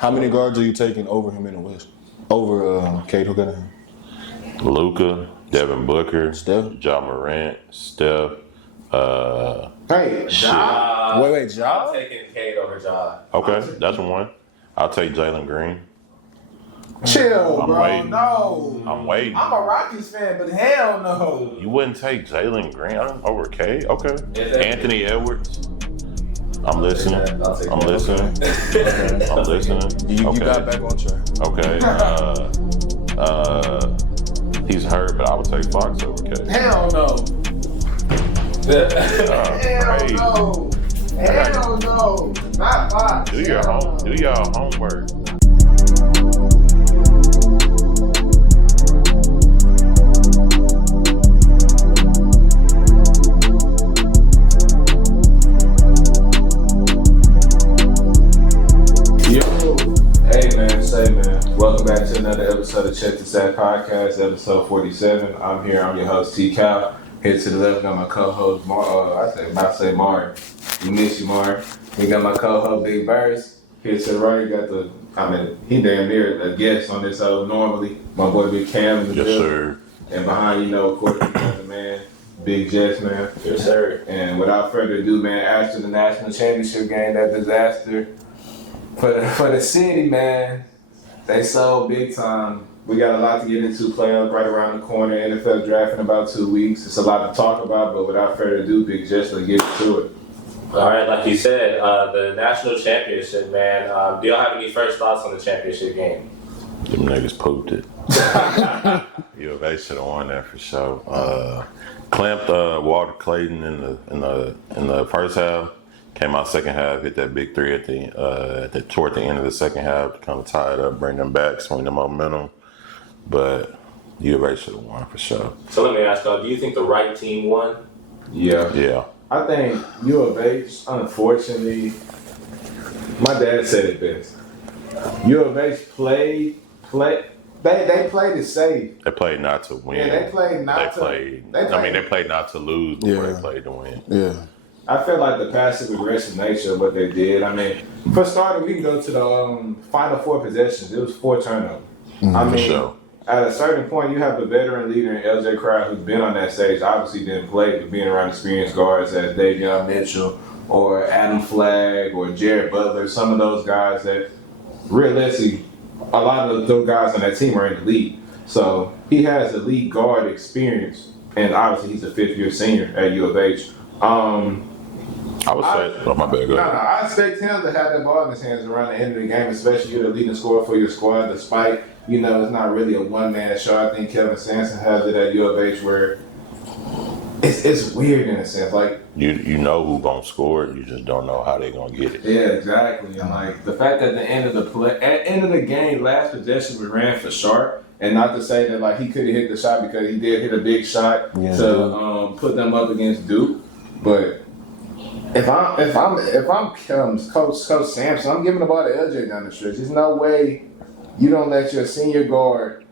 How many guards are you taking over him in the West? Over Cade Hooker? Luka, Devin Booker, Steph? Ja Morant, Steph. Hey, Ja. Wait, Ja? I'm taking Cade over Ja. Okay, that's one. I'll take Jalen Green. Chill, I'm bro. waiting. No. I'm waiting. I'm a Rockies fan, but hell no. You wouldn't take Jalen Green over Cade? Okay. Is that- Anthony Edwards. I'm listening. I'll take I'm that. listening. Okay. I'm listening. You Okay. got back on track. Okay. He's hurt, but I would take Fox over Cade. Hell no. Hell Crazy. no. Hell no. Not Fox. Do your homework. Hey man, welcome back to another episode of Check the Sack Podcast, episode 47. I'm your host T Cal. Here to the left, got my co-host Martin. We miss you, Martin. We got my co-host Big Versea. Here to the right, he damn near a guest on this normally. My boy Big Cam in the Yes, building. sir. And behind you, of course, we got the man, Big Jess, man. Yes, sir. And without further ado, man, after the national championship game, that disaster for the city, man, they sold big time. We got a lot to get into. Playoffs right around the corner. NFL draft in about 2 weeks. It's a lot to talk about, but without further ado, Big Jess, let's get to it. All right, like you said, the national championship, man. Do y'all have any first thoughts on the championship game? Them niggas pooped it. They should have won that for sure. Clamped Walter Clayton in the first half. Came out second half, hit that big three toward the end of the second half to kind of tie it up, bring them back, swing the momentum. But U of A should have won for sure. So let me ask y'all, do you think the right team won? Yeah. I think U of H, unfortunately, my dad said it best. U of H played. They played it safe. They played not to win. Yeah, they played not to. They played not to lose before they played to win. Yeah. I feel like the passive aggressive nature of what they did. I mean, for starters, we can go to the final 4 possessions. It was 4 turnovers. For sure. At a certain point, you have the veteran leader in LJ Crowder who's been on that stage. Obviously, didn't play, but being around experienced guards as Davion Mitchell or Adam Flagg or Jared Butler, some of those guys that realistically, a lot of those guys on that team are in the league. So he has elite guard experience, and obviously he's a 5th-year senior at U of H. I would say, my bad, go ahead. I expect him to have that ball in his hands around the end of the game, especially you're the leading scorer for your squad, despite, it's not really a one-man show. I think Kevin Sampson has it at U of H where it's weird in a sense. Like You know who gonna score it, you just don't know how they gonna get it. yeah, exactly. And like the fact that at the end of the game, last possession we ran for Sharp, and not to say that like he could have hit the shot because he did hit a big shot to put them up against Duke, but if I'm Coach Sampson, I'm giving the ball to LJ down the stretch. There's no way you don't let your senior guard,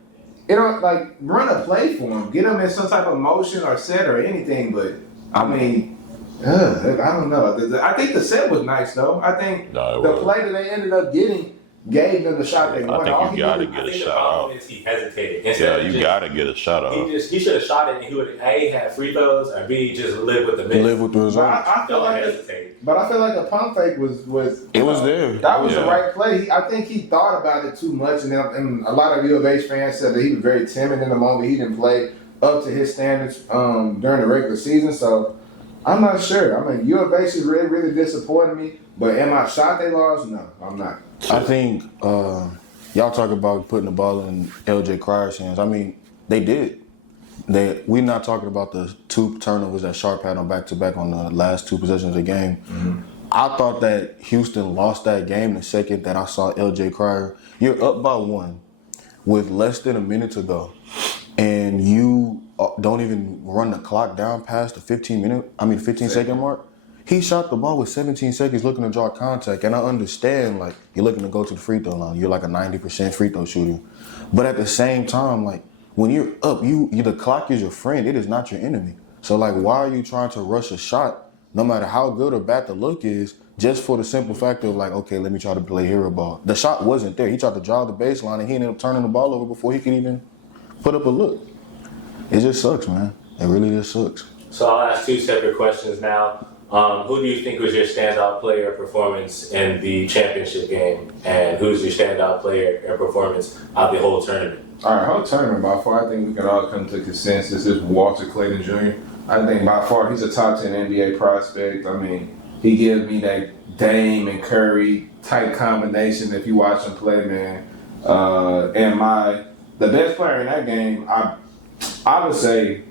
run a play for him, get him in some type of motion or set or anything. But I mean, I don't know. I think the set was nice though. I think the play that they ended up getting gave them the shot they wanted. I think you gotta get a shot off. He hesitated. You gotta get a shot off. He should have shot it, and he would A, had free throws, or B, just live with the miss. Live with the result. I feel like the pump fake was It was there. That was the right play. I think he thought about it too much, and a lot of U of H fans said that he was very timid in the moment. He didn't play up to his standards during the regular season, so I'm not sure. I mean, U of H is really, really disappointing me, but am I shocked they lost? No, I'm not. I think y'all talk about putting the ball in LJ Crier's hands. I mean, they did. We're not talking about the 2 turnovers that Sharp had on back-to-back on the last 2 possessions of the game. Mm-hmm. I thought that Houston lost that game the second that I saw LJ Crier. You're up by 1 with less than a minute to go, and you don't even run the clock down past the 15-second mark. He shot the ball with 17 seconds looking to draw contact, and I understand, you're looking to go to the free throw line. You're like a 90% free throw shooter. But at the same time, when you're up, the clock is your friend. It is not your enemy. So, why are you trying to rush a shot no matter how good or bad the look is, just for the simple fact of like, okay, let me try to play hero ball. The shot wasn't there. He tried to drive the baseline and he ended up turning the ball over before he could even put up a look. It just sucks, man. It really just sucks. So I'll ask two separate questions now. Who do you think was your standout player performance in the championship game? And who's your standout player and performance of the whole tournament? All right, whole tournament by far, I think we can all come to consensus is Walter Clayton Jr. I think by far he's a top 10 NBA prospect. I mean, he gives me that Dame and Curry type combination if you watch him play, man. And the best player in that game, I would say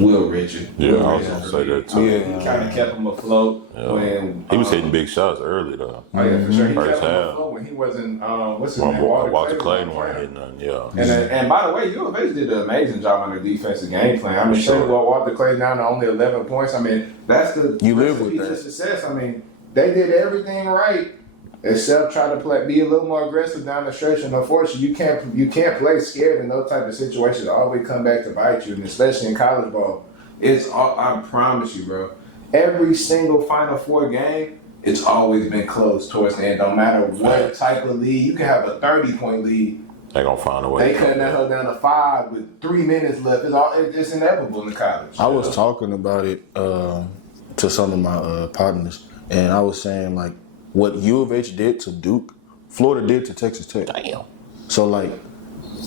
Will Richard. Yeah, I was gonna say that too. Yeah, he kind of kept him afloat when he was hitting big shots early though. Oh yeah, for sure. He First kept him half. afloat when he wasn't. What's his When name? Walter Clayton weren't hitting nothing. Yeah. And by the way, U of H did an amazing job on their defensive game plan. I mean, Sure. Walter Clayton down to only 11 points. I mean, that's the You live recipe with to that. success. I mean, they did everything right except try to be a little more aggressive down the stretch. And unfortunately, you can't play scared in those type of situations. Always come back to bite you, and especially in college ball. I promise you, bro. Every single Final Four game, it's always been close towards the end. No matter what type of lead, you can have a 30-point lead. They're gonna find a way. They cutting that hell down to 5 with 3 minutes left. It's inevitable in college. I was talking about it to some of my partners, and I was saying like what U of H did to Duke, Florida did to Texas Tech. Damn. So like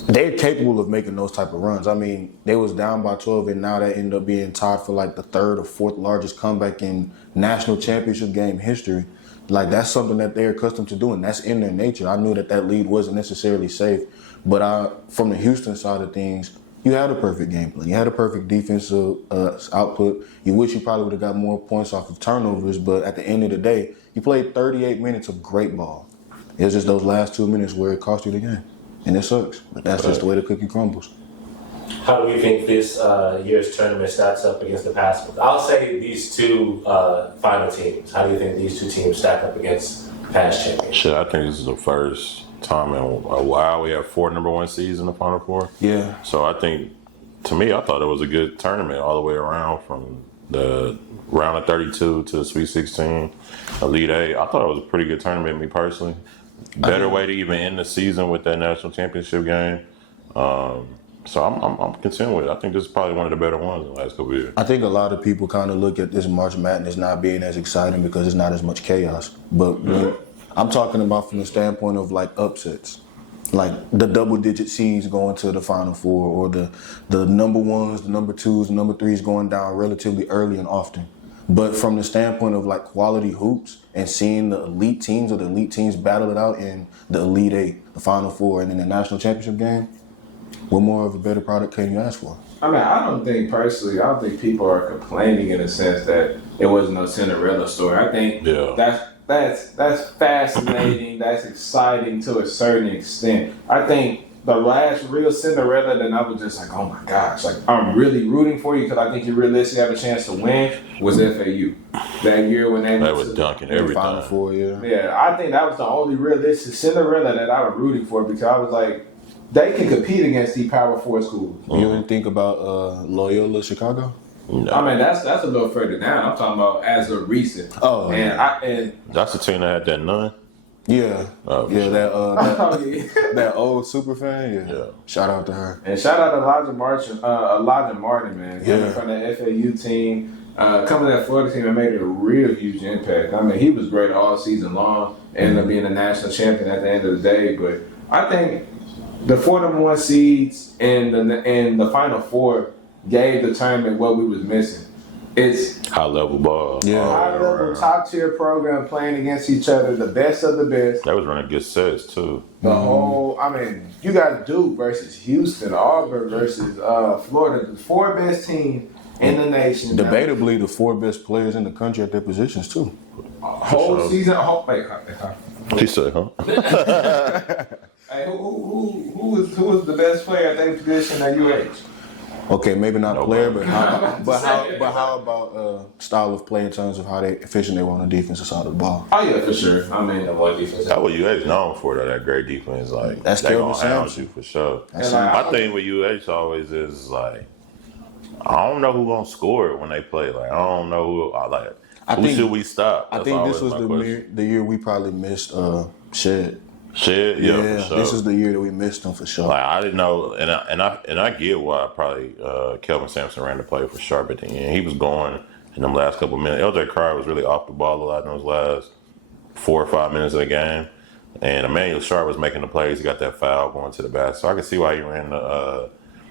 they're capable of making those type of runs. I mean, they was down by 12, and now they end up being tied for like the third or fourth largest comeback in national championship game history. Like that's something that they're accustomed to doing. That's in their nature. I knew that lead wasn't necessarily safe, but from the Houston side of things, you had a perfect game plan. You had a perfect defensive output. You wish you probably would have got more points off of turnovers, but at the end of the day, you played 38 minutes of great ball. It was just those last 2 minutes where it cost you the game. And it sucks, but that's just the way the cookie crumbles. How do we think this year's tournament stacks up against the past? I'll say these two final teams. How do you think these two teams stack up against past champions? Shit, I think this is the first time in a while we have 4 number 1 seeds in the Final Four. Yeah. So I think, to me, I thought it was a good tournament all the way around from the round of 32 to the Sweet 16, Elite 8. I thought it was a pretty good tournament, me personally. Better way to even end the season with that national championship game. So I'm content with it. I think this is probably one of the better ones in the last couple of years. I think a lot of people kind of look at this March Madness not being as exciting because it's not as much chaos. But I'm talking about from the standpoint of like upsets. Like the double-digit seeds going to the Final Four, or the number ones, the number twos, the number threes going down relatively early and often. But from the standpoint of like quality hoops and seeing the elite teams or the elite teams battle it out in the Elite 8, the Final Four, and then the national championship game, what more of a better product can you ask for? I mean, I don't think people are complaining in the sense that it wasn't no Cinderella story. I think that's fascinating. That's exciting to a certain extent. I think the last real Cinderella that I was just like, oh my gosh, like I'm really rooting for you because I think you realistically have a chance to win was FAU. That year when they was dunking everything. Final Four, yeah. Yeah, I think that was the only realistic Cinderella that I was rooting for because I was like, they can compete against these Power 4 schools. You didn't think about Loyola Chicago? No. I mean, that's a little further down. I'm talking about as of recent. Oh, and That's the team that had that none. Yeah. Oh, Yeah, sure. that old super fan, Yeah. Shout out to her. And shout out to Elijah Martin, man. Coming Yeah. from the FAU team, coming to that Florida team and made a real huge impact. I mean, he was great all season long, ended up being a national champion at the end of the day. But I think the 4 number 1 seeds and the Final Four gave the tournament what we was missing. It's High level ball. Yeah. high level, top tier program playing against each other, the best of the best. They was running good sets too. The whole, I mean, you got Duke versus Houston, Auburn versus Florida, the 4 best teams in the nation. Debatably, the 4 best players in the country at their positions, too. Whole season. He said, huh? Hey, who was the best player at their position at UH? Okay, maybe not Nobody. player, but how about style of play in terms of how efficient they were on the defensive side of the ball? Oh yeah, for sure. I mean, The one defense. That's what UH known for, though, that great defense. Like, That's they Kelvin gonna hound Sampson. you for sure. That's And, My thing with UH always is like, I don't know who gonna score it when they play. Like I don't know who. Who think- should we stop? I That's think this always was my question. the year we probably missed Shed. Shit, yeah, for sure. This is the year that we missed him for sure. Like I didn't know, and I get why probably Kelvin Sampson ran the play for Sharp at the end. He was going in them last couple of minutes. LJ Cryer was really off the ball a lot in those last 4 or 5 minutes of the game, and Emmanuel Sharp was making the plays. He got that foul going to the basket, so I can see why he ran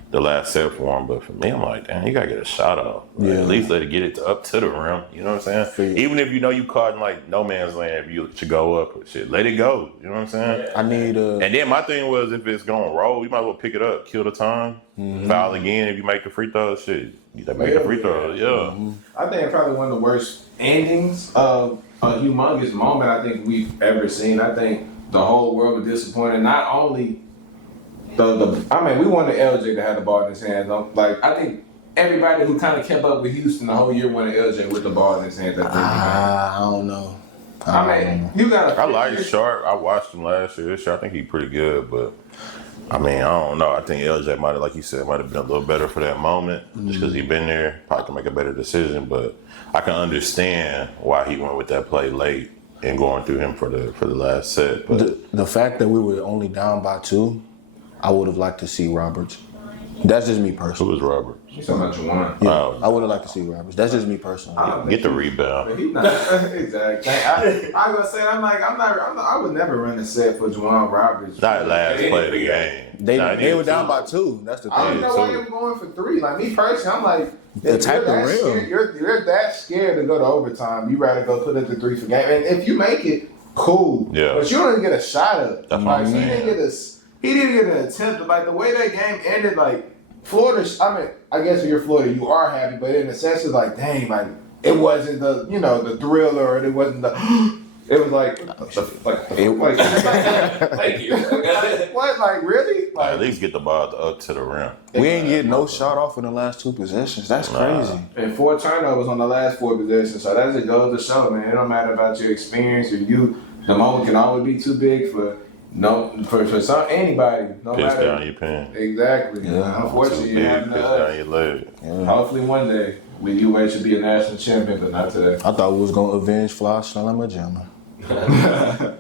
the last set for him. But for me, I'm like, damn, you gotta get a shot off. Like, Yeah. At least let it get it up to the rim. You know what I'm saying? Even if you know you caught in like no man's land, if you should go up, shit, let it go. You know what I'm saying? I need And then my thing was, if it's gonna roll, you might as well pick it up, kill the time, foul again. If you make the free throw, shit, you make the free throw. Yeah. I think probably one of the worst endings of a humongous moment I think we've ever seen. I think the whole world was disappointed. Not only we wanted LJ to have the ball in his hands. Like I think everybody who kind of kept up with Houston the whole year wanted LJ with the ball in his hands. I don't know. You got. I like Sharp. I watched him last year. This year, I think he's pretty good, but I mean, I don't know. I think LJ might have, like you said, might have been a little better for that moment, just because he's been there. Probably can make a better decision, but I can understand why he went with that play late and going through him for the last set. But The fact that we were only down by 2, I would have liked to see Roberts. That's just me who personally. was Robert? You talking about Juwan? Yeah, Oh. I would have liked to see Roberts. That's just me personally. Get the rebound. He's not exactly. I was gonna say I would never run a set for Juwan Roberts. Not last play of the game. They were down by 2. That's the I don't thing. know why you're going for 3. Like me personally, I'm like, Attack the rim. You're that scared to go to overtime. You rather go put up the 3 for game. And if you make it, cool. Yeah. But you don't even get a shot up. That's like what I'm he saying. didn't get an attempt. Like the way that game ended, like Florida. I mean, I guess if you're Florida, you are happy, but in a sense, it's like, dang, like it wasn't the thriller, or it wasn't the. It was like, Thank you. what? Like really? Like, At least get the ball up to the rim. We ain't get no shot off in the last 2 possessions. That's crazy. and 4 turnovers on the last 4 possessions. So that's it goes to show, man. It don't matter about your experience or you. The moment can always be too big for anybody. No Piss matter. down your pen. Exactly. Yeah. Unfortunately, Too you big, have piss down your leg. Yeah. Hopefully one day when UA should be a national champion, but not today. I thought we was gonna avenge Fly Shalama Jamma.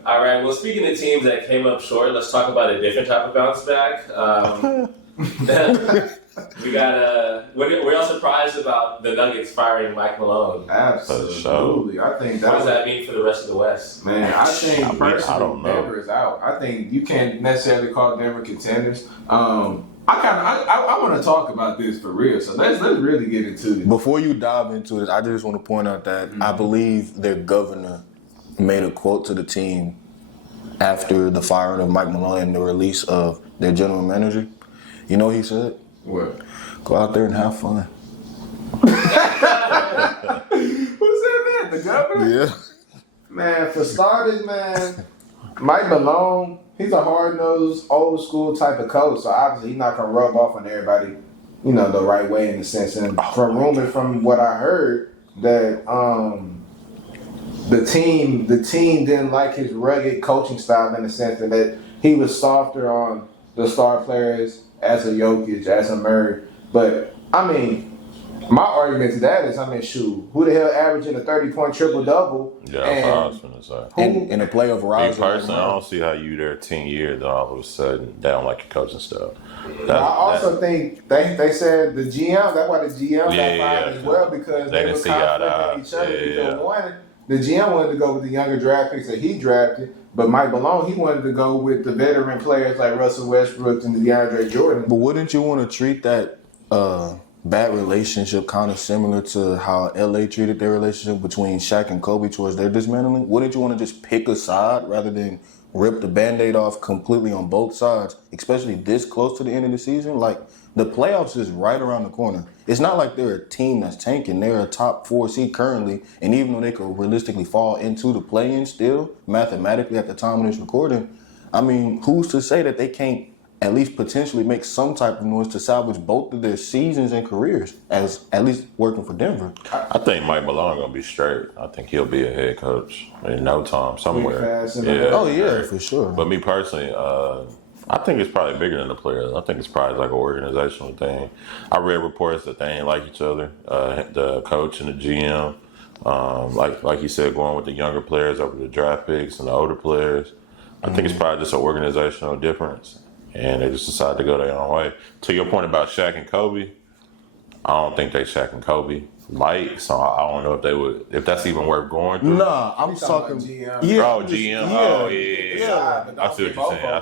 All right. Well, speaking of teams that came up short, let's talk about a different type of bounce back. We got we're all surprised about the Nuggets firing Mike Malone. Absolutely. I think What does that mean for the rest of the West? Man, I think I personally, don't know. Denver is out. I think you can't necessarily call Denver contenders. I want to talk about this for real. So let's really get into it. Before you dive into this, I just want to point out that I believe their governor made a quote to the team after the firing of Mike Malone and the release of their general manager. You know what he said? What? Go out there and have fun. Who said that? The governor? Yeah. Man, for starters, man, Mike Malone, he's a hard-nosed, old-school type of coach. So obviously he's not going to rub off on everybody, the right way in the sense. And from what I heard, that the team didn't like his rugged coaching style in the sense that he was softer on the star players as a Jokic, as a Murray. But, I mean, my argument to that is, shoot, who the hell averaging a 30-point triple-double? Yeah, that's what I was going to say. In a playoff Me rise. personally, I don't see how you there 10 years and all of a sudden they don't like your coaching stuff. I also think they said the GM, that's why the GM got fired as well, because They they didn't were see eye to conflicting eye. each other. Yeah. Because one, the GM wanted to go with the younger draft picks that he drafted, but Mike Malone, he wanted to go with the veteran players like Russell Westbrook and DeAndre Jordan. But wouldn't you want to treat that bad relationship kind of similar to how LA treated their relationship between Shaq and Kobe towards their dismantling? Wouldn't you want to just pick a side rather than rip the Band-Aid off completely on both sides, especially this close to the end of the season? Like, the playoffs is right around the corner. It's not like they're a team that's tanking. They're a top 4 seed currently, and even though they could realistically fall into the play-in still, mathematically at the time of this recording, who's to say that they can't at least potentially make some type of noise to salvage both of their seasons and careers as at least working for Denver? I think Mike Malone gonna be straight. I think he'll be a head coach in no time somewhere. Fast and Yeah. Oh, yeah, for sure. But me personally, I think it's probably bigger than the players. I think it's probably like an organizational thing. I read reports that they ain't like each other, the coach and the GM. Like you said, going with the younger players over the draft picks and the older players. I think it's probably just an organizational difference, and they just decided to go their own way. To your point about Shaq and Kobe, I don't think they Shaq and Kobe like, so I don't know if they would, if that's even worth going through. Nah, I'm talking. GM. Yeah, Oh, GM. Oh, yeah. I see what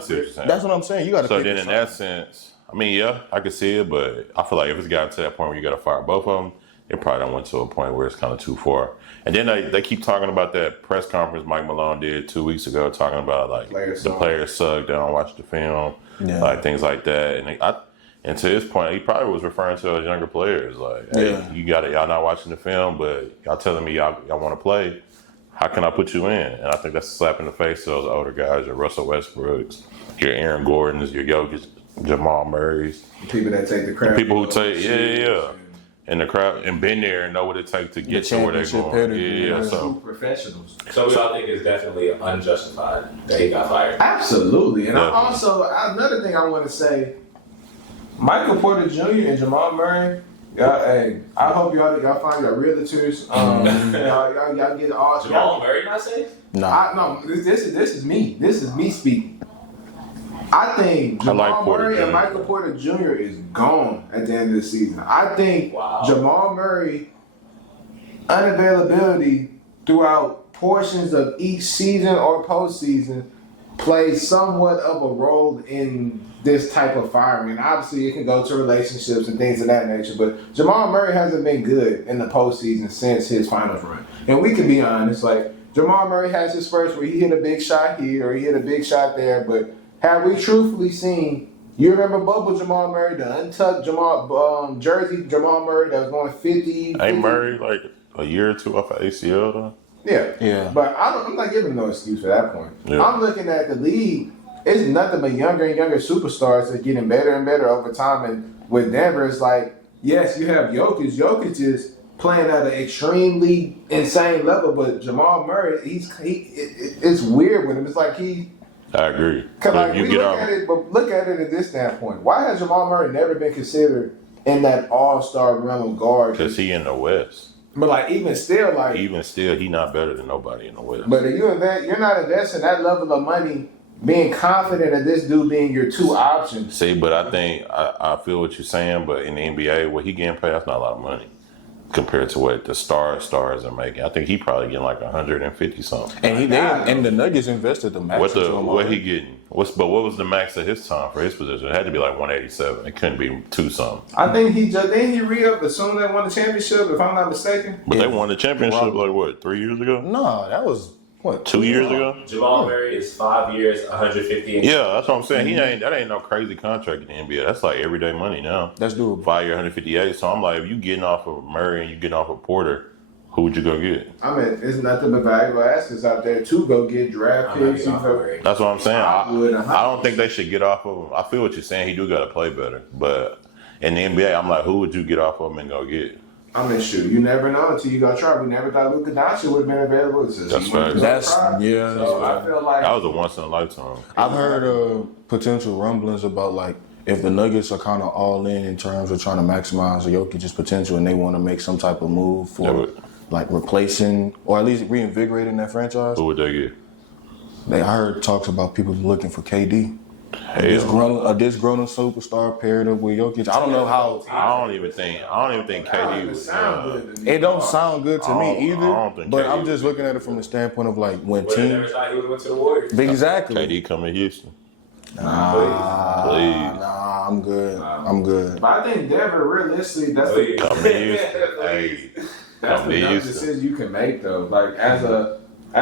you're saying. That's what I'm saying. You got to. So then, in that sense, I mean, yeah, I can see it, but I feel like if it's gotten to that point where you got to fire both of them, it probably done went to a point where it's kind of too far. And then they keep talking about that press conference Mike Malone did 2 weeks ago, talking about like the players suck, they don't watch the film, like things like that. And to his point, he probably was referring to those younger players, like, hey, y'all not watching the film, but y'all telling me y'all want to play. How can I put you in? And I think that's a slap in the face to those older guys, your Russell Westbrooks, your Aaron Gordons, your Jokic, Jamal Murray's. People that take the crap. People who take, and the crowd, and been there and know what it takes to get to where they're going. So professionals. So I think it's definitely unjustified that he got fired. Absolutely. And another thing I want to say, Michael Porter Jr. and Jamal Murray, I hope y'all find your realtors. Y'all get all. Jamal Murray not safe? No. This is me. This is me speaking. I think Jamal Murray and Michael Porter Jr. is gone at the end of the season. I think Jamal Murray unavailability throughout portions of each season or postseason plays somewhat of a role in this type of firing. Obviously, it can go to relationships and things of that nature, but Jamal Murray hasn't been good in the postseason since his finals run. And we can be honest, like, Jamal Murray has his first where he hit a big shot here or he hit a big shot there, but have we truthfully seen, you remember Bubble Jamal Murray, the untucked jersey Jamal Murray that was going 50? Ain't Murray like a year or two off of ACL though? Yeah. But I'm not giving no excuse for that point. Yeah. I'm looking at the league. It's nothing but younger and younger superstars that are getting better and better over time. And with Denver, it's like, yes, you have Jokic. Jokic is playing at an extremely insane level, but Jamal Murray, it's weird with him. It's like I agree. Like, look at it at this standpoint. Why has Jamal Murray never been considered in that all-star realm of guard? Because he in the West. But like even still, he not better than nobody in the West. But if you're not investing that level of money, being confident of this dude being your two options. See, but I think I feel what you're saying. But in the NBA, what he getting paid, that's not a lot of money compared to what the stars are making. I think he probably getting like 150 something. And the Nuggets invested the max. What he getting? What was the max at his time for his position? It had to be like 187. It couldn't be 2 something. I think didn't he re-up as soon as they won the championship, if I'm not mistaken. But they won the championship like what, 3 years ago? No, that was what, 2 years ago? Jamal Murray is 5 years, 150. Yeah, that's what I'm saying. That ain't no crazy contract in the NBA. That's like everyday money now. That's doable. 5 year, 158. So I'm like, if you getting off of Murray and you getting off of Porter, who would you go get? I mean, it's nothing but valuable assets out there to go get draft picks. That's what I'm saying. I don't think they should get off of him. I feel what you're saying. He do got to play better. But in the NBA, I'm like, who would you get off of him and go get? I mean, shoot, you never know until you go try. We never thought Luka Doncic would have been available. That's right. I feel like that was a once in a lifetime. I've heard potential rumblings about like if the Nuggets are kind of all in terms of trying to maximize Jokic's potential and they want to make some type of move for like replacing or at least reinvigorating that franchise. Who would they get? I heard talks about people looking for KD. A disgruntled superstar paired up with Jokic. I don't know how. I don't even think KD would. It don't sound good to me either. I don't think but KD I'm just looking at it from the standpoint of like when Well, teams. never thought he would have went to the Warriors. Exactly. KD come to Houston. Please. Please. I'm good. But I think Denver, realistically, that's Come to Houston. Hey, that's the dumbest decision you can make, though. Like as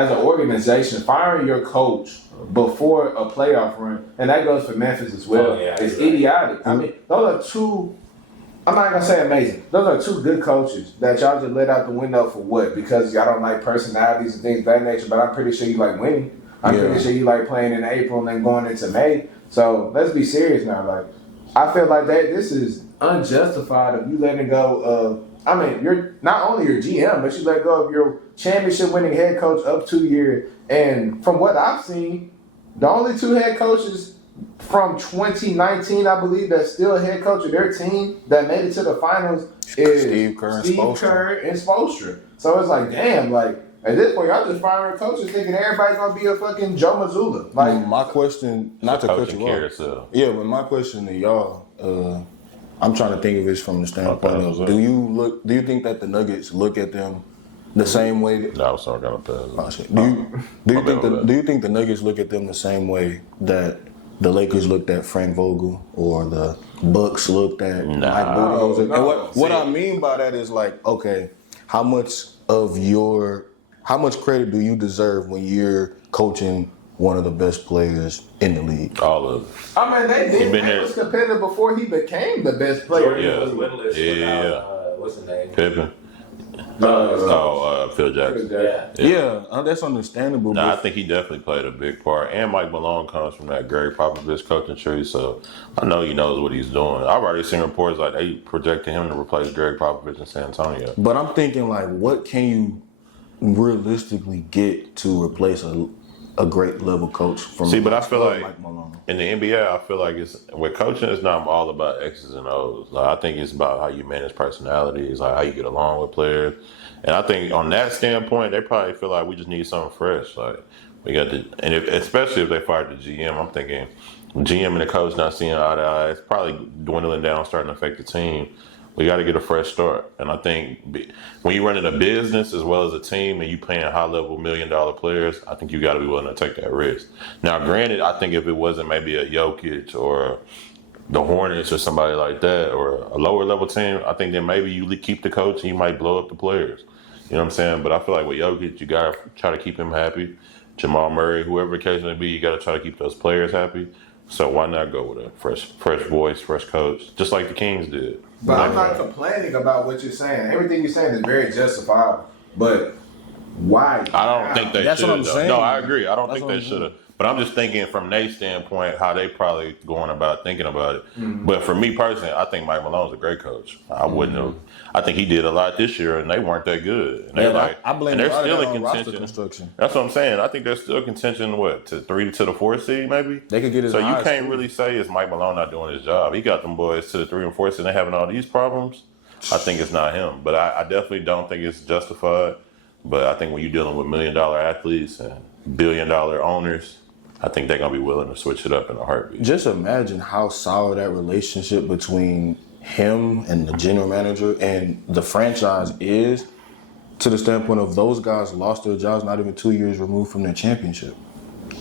an organization, firing your coach before a playoff run, and that goes for Memphis as well. It's idiotic. I mean, those are two. I'm not gonna say amazing. Those are two good coaches that y'all just let out the window for what? Because y'all don't like personalities and things of that nature. But I'm pretty sure you like winning. I'm pretty sure you like playing in April and then going into May. So let's be serious now. Like, I feel like this is unjustified of you letting go of. I mean, you're not only your GM, but you let go of your championship-winning head coach up 2 years. And from what I've seen, the only two head coaches from 2019, I believe, that's still head coach of their team that made it to the finals is Steve Kerr and Spoelstra. So it's like, damn, like at this point, y'all just firing coaches thinking everybody's gonna be a fucking Joe Mazzulla. Like my question, not to cut you off. Yeah, but my question to y'all, I'm trying to think of it from the standpoint of do you think that the Nuggets look at them the same way? No, sorry, I got to pass. Do you think the Nuggets look at them the same way that the Lakers looked at Frank Vogel or the Bucks looked at Mike Budenholzer? No. And what I mean by that is like, okay, how much credit do you deserve when you're coaching one of the best players in the league? All of it. I mean, they was competitive before he became the best player. Jordan was winless without, what's his name? Pippen. Phil Jackson. Yeah, that's understandable. I think he definitely played a big part. And Mike Malone comes from that Greg Popovich coaching tree, so I know he knows what he's doing. I've already seen reports like they projected him to replace Greg Popovich in San Antonio. But I'm thinking like, what can you realistically get to replace a great level coach from? But I feel like Mike Malone. In the NBA, I feel like with coaching, it's not all about X's and O's. Like, I think it's about how you manage personalities, like how you get along with players. And I think on that standpoint, they probably feel like we just need something fresh. Like we got to, and especially if they fired the GM, I'm thinking GM and the coach not seeing eye to eye. It's probably dwindling down, starting to affect the team. We got to get a fresh start. And I think when you're running a business as well as a team and you paying high-level $1 million players, I think you got to be willing to take that risk. Now, granted, I think if it wasn't maybe a Jokic or the Hornets or somebody like that or a lower-level team, I think then maybe you keep the coach and you might blow up the players. You know what I'm saying? But I feel like with Jokic, you got to try to keep him happy. Jamal Murray, whoever the case may be, you got to try to keep those players happy. So why not go with a fresh voice, fresh coach, just like the Kings did? But I'm not complaining about what you're saying. Everything you're saying is very justifiable. But why? I don't think they should. That's what I'm saying. No, I agree. I don't think they should have. But I'm just thinking from their standpoint, how they probably going about thinking about it. Mm-hmm. But for me personally, I think Mike Malone's a great coach. I wouldn't have. I think he did a lot this year, and they weren't that good. And I blame they're still in contention. contention. That's what I'm saying. I think they're still in contention. What, to 3 to the 4 seed maybe? They could get his. So you can't really say it's Mike Malone not doing his job. He got them boys to the 3 and 4 seed. And they having all these problems. I think it's not him. But I definitely don't think it's justified. But I think when you're dealing with $1 million athletes and $1 billion owners, I think they're going to be willing to switch it up in a heartbeat. Just imagine how solid that relationship between him and the general manager and the franchise is, to the standpoint of those guys lost their jobs not even 2 years removed from their championship.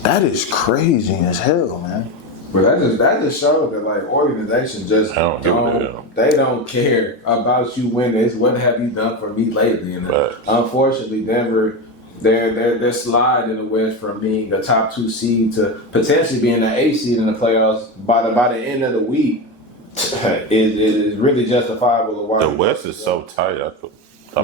That is crazy as hell, man. But that just shows that like organizations just don't care about you winning. It's what have you done for me lately? And unfortunately, Denver, they're sliding in the West from being the top 2 seed to potentially being the 8th seed in the playoffs by the end of the week. It is really justifiable. Why the West is so tight. Do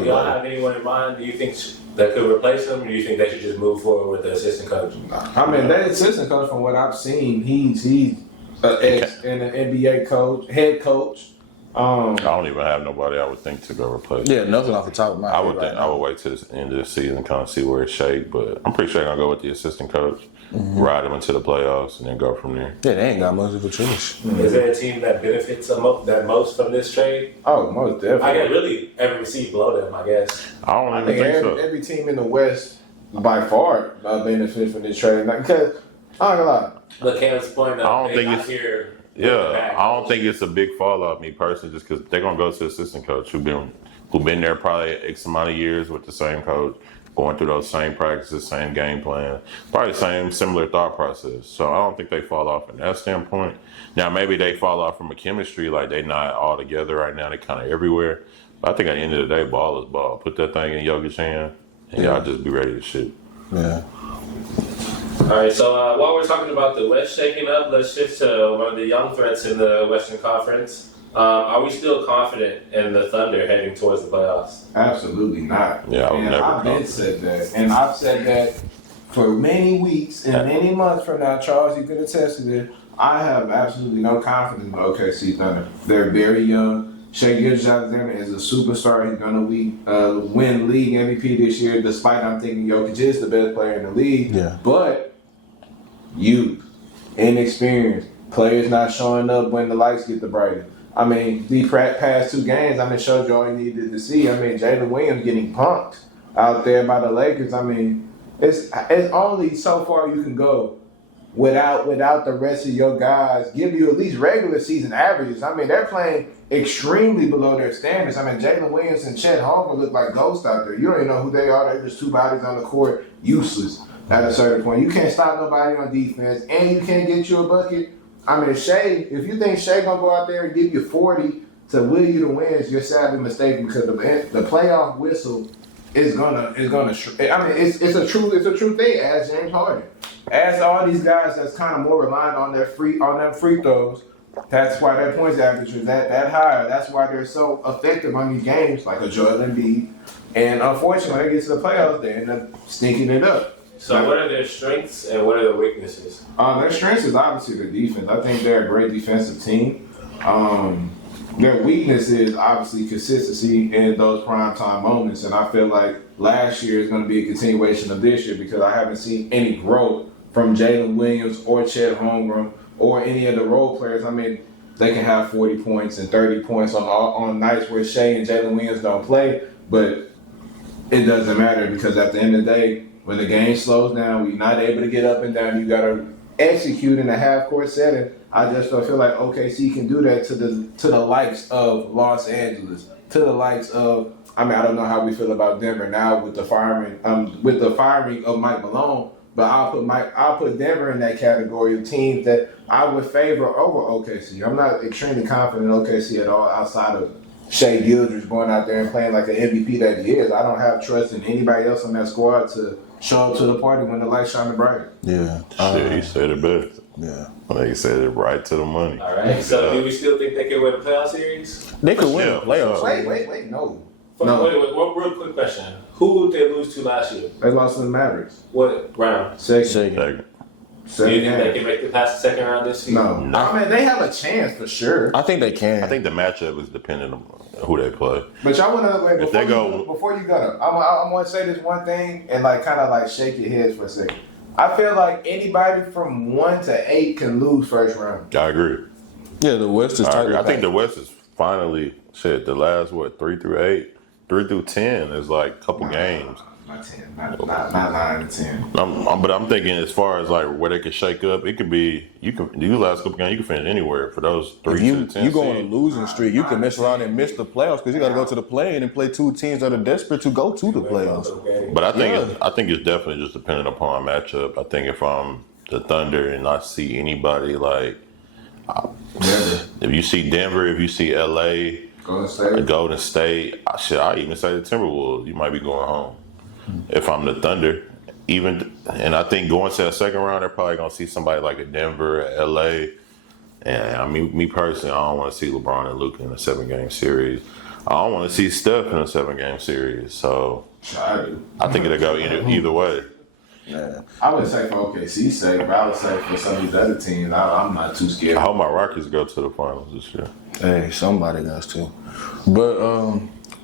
y'all have anyone in mind? Do you think that could replace him, or do you think they should just move forward with the assistant coach? I mean, that assistant coach, from what I've seen, he's an NBA coach, head coach. I don't even have nobody I would think to go replace. Yeah, nothing off the top of my head. I would wait till the end of the season and kind of see where it's shaped, but I'm pretty sure they're gonna go with the assistant coach, ride them into the playoffs, and then go from there. Yeah, they ain't got much of a choice. Is there a team that benefits that most from this trade? Oh, most definitely. I get really every seed below them, I guess. I don't even think so. Every team in the West by far benefits from this trade, because I don't lie. But Cam's point, I don't think it's here. Yeah, I don't think it's a big fall off, me personally, just because they're gonna go to the assistant coach who been there probably X amount of years with the same coach, going through those same practices, same game plan, probably similar thought process. So I don't think they fall off from that standpoint. Now maybe they fall off from a chemistry, like they not all together right now. They kind of everywhere. But I think at the end of the day, ball is ball. Put that thing in Jokic's hand, and y'all just be ready to shoot. Yeah. All right, so while we're talking about the West shaking up, let's shift to one of the young threats in the Western Conference. Are we still confident in the Thunder heading towards the playoffs? Absolutely not. Yeah, I've been said that, and I've said that for many weeks and many months from now. Charles, you could attest to this. I have absolutely no confidence in the OKC Thunder. They're very young. Shai Gilgeous-Alexander is a superstar. He's going to win league MVP this year, despite I'm thinking Jokic is the best player in the league. Yeah. But youth. inexperience, players not showing up when the lights get the brightest. I mean, the past 2 games, showed you all you needed to see. Jalen Williams getting punked out there by the Lakers. It's only so far you can go without the rest of your guys give you at least regular season averages. They're playing extremely below their standards. Jalen Williams and Chet Holmgren look like ghosts out there. You don't even know who they are. They're just 2 bodies on the court, useless at a certain point. You can't stop nobody on defense, and you can't get you a bucket. Shea, if you think Shea gonna go out there and give you 40 to will you the wins, you're sadly mistaken because the playoff whistle is gonna. It's a true thing. Ask James Harden. Ask all these guys that's kind of more reliant on them free throws. That's why their points average is that high. That's why they're so effective on these games, like a Joel Embiid. And unfortunately, when they get to the playoffs, they end up stinking it up. So what are their strengths and what are their weaknesses? Their strengths is obviously their defense. I think they're a great defensive team. Their weakness is obviously consistency in those primetime moments, and I feel like last year is going to be a continuation of this year because I haven't seen any growth from Jalen Williams or Chet Holmgren or any of the role players. They can have 40 points and 30 points on nights where Shea and Jalen Williams don't play, but it doesn't matter because at the end of the day, when the game slows down, we're not able to get up and down. You got to execute in a half-court setting. I just don't feel like OKC can do that to the likes of Los Angeles, to the likes of. I don't know how we feel about Denver now with the firing of Mike Malone, but I'll put Denver in that category of teams that I would favor over OKC. I'm not extremely confident in OKC at all outside of Shea Gildridge going out there and playing like an MVP that he is. I don't have trust in anybody else on that squad to show up to the party when the lights shine bright. Yeah. Shit, he said it best. Yeah. Well, he said it right to the money. All right. So do we still think they can win the playoff series? They could win the playoffs. Wait, no. Wait, one real quick question. Who did they lose to last year? They lost to the Mavericks. What round? Second. Do you think they can make it past the second round this season? No. They have a chance for sure. I think they can. I think the matchup is dependent on who they play. But y'all want to Before you go, I want to say this one thing and kind of shake your heads for a second. I feel like anybody from 1 to 8 can lose first round. I agree. Yeah, the West is tight. I think the West is finally the last 3 through 8, 3 through 10 is a couple games. Not 10, not 9 to 10. But I'm thinking as far as where they could shake up, it could be these last couple games you can finish anywhere for those 3 to 10. You go on a losing streak, you can mess around and miss the playoffs because you got to go to the play-in and play 2 teams that are desperate to go to the playoffs. But I think it's definitely just dependent upon matchup. I think if I'm the Thunder and I see anybody if you see Denver, if you see LA, Golden State, I even say the Timberwolves, you might be going home. If I'm the Thunder, and I think going to that second round, they're probably gonna see somebody like a Denver, LA, and me personally, I don't want to see LeBron and Luka in a 7-game series. I don't want to see Steph in a 7-game series. So I think it'll go either way. Yeah. I wouldn't say for OKC's sake, but I would say for some of these other teams, I'm not too scared. I hope my Rockets go to the finals this year. Hey, somebody got to. But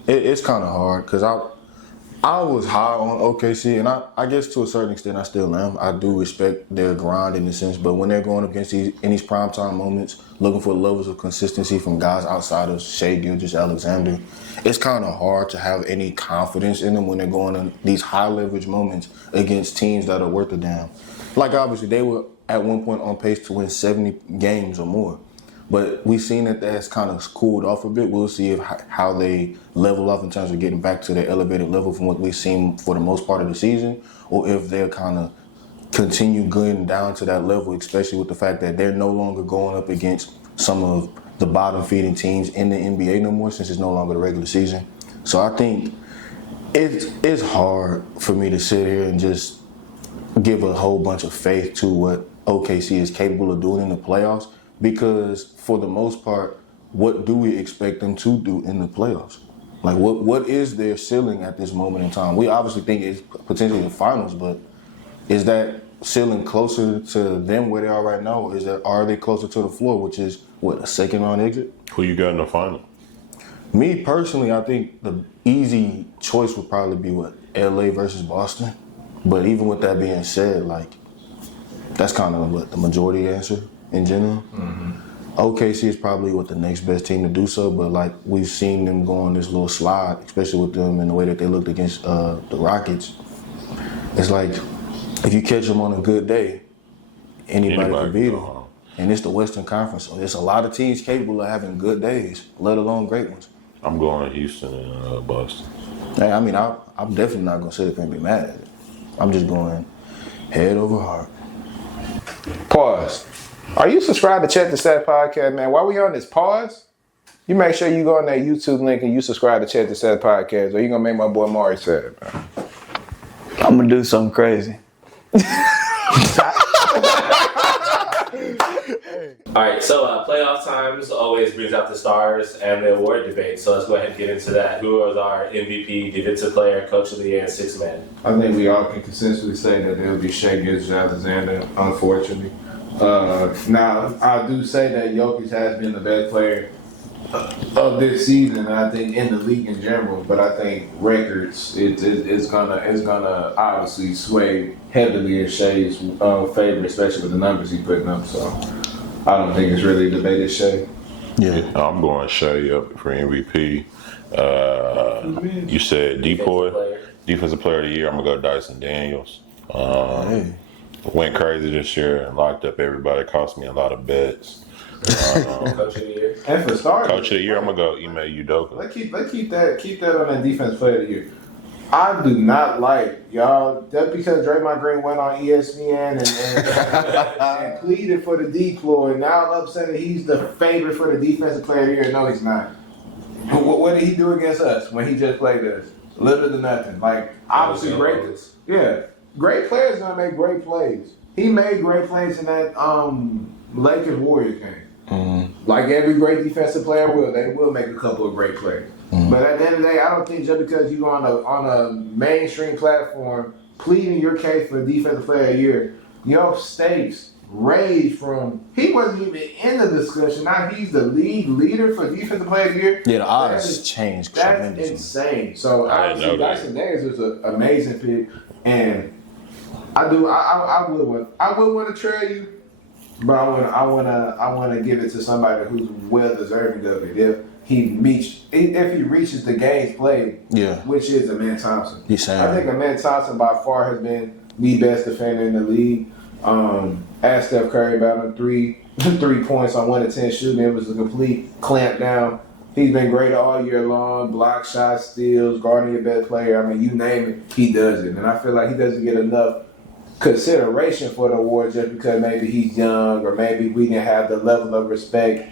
it's kind of hard because I was high on OKC, and I guess to a certain extent I still am. I do respect their grind in a sense, but when they're going up against in these primetime moments, looking for levels of consistency from guys outside of Shea Gilgeous-Alexander, it's kind of hard to have any confidence in them when they're going in these high leverage moments against teams that are worth a damn. Obviously, they were at one point on pace to win 70 games or more. But we've seen that that's kind of cooled off a bit. We'll see how they level up in terms of getting back to their elevated level from what we've seen for the most part of the season, or if they'll kind of continue going down to that level, especially with the fact that they're no longer going up against some of the bottom-feeding teams in the NBA no more since it's no longer the regular season. So I think it's hard for me to sit here and just give a whole bunch of faith to what OKC is capable of doing in the playoffs. Because for the most part, what do we expect them to do in the playoffs? What is their ceiling at this moment in time? We obviously think it's potentially the finals, but is that ceiling closer to them where they are right now? Or are they closer to the floor, which is a second round exit? Who you got in the final? Me personally, I think the easy choice would probably be LA versus Boston. But even with that being said, That's kind of what the majority answer in general. OKC is probably the next best team to do so, but like we've seen them go on this little slide, especially with them in the way that they looked against the Rockets. It's like if you catch them on a good day, anybody can beat them. And it's the Western Conference, so there's a lot of teams capable of having good days, let alone great ones. I'm going to Houston and Boston. Hey, I mean, I'm definitely not going to sit up and be mad at it. I'm just going head over heart. Pause. Are you subscribed to Check the Set Podcast, man? While we on this pause, you make sure you go on that YouTube link and you subscribe to Check the Set Podcast, or you going to make my boy Maury sad, man. I'm gonna do something crazy. All right, so playoff times always brings out the stars and the award debate. So let's go ahead and get into that. Who was our MVP, defensive player, coach of the year, and sixth man? I think we all can consensually say that it'll be Shedeur Sanders, unfortunately. Now, I do say that Jokic has been the best player of this season, and I think in the league in general. But I think records, it's gonna obviously sway heavily in Shea's favor, especially with the numbers he's putting up. So I don't think it's really debated Shea. Yeah. I'm going Shea up for MVP. You said defensive player of the year. I'm gonna go Dyson Daniels. Went crazy this year and locked up everybody. Cost me a lot of bets. Coach of the year. And for starters, Coach of the year, I'm gonna go Ime Udoka. Let's keep that on that defense player of the year. I do not like y'all. That's because Draymond Green went on ESPN and pleaded for the deploy. Now all of a sudden he's the favorite for the defensive player of the year. No, he's not. What did he do against us when he just played us? Little to nothing. Like obviously great players gonna make great plays. He made great plays in that Lakers Warriors game. Like every great defensive player they will make a couple of great plays. But at the end of the day, I don't think just because you go on a mainstream platform pleading your case for defensive player of the year, your stakes raised from he wasn't even in the discussion. Now he's the league leader for defensive player of the year. Yeah, the odds changed That's tremendously. insane. So I didn't know that. Dyson Daniels is an amazing pick, and I would want to trade you. But I want to give it to somebody who's well deserving of it. If he reaches the games played, which is Amen Thompson. I think Amen Thompson by far has been the best defender in the league. Asked Steph Curry about him 3 points on 1 of 10 shooting. It was a complete clamp down. He's been great all year long. Block shots, steals, guarding your best player. I mean, you name it, he does it. And I feel like he doesn't get enough consideration for the award just because maybe he's young or maybe we didn't have the level of respect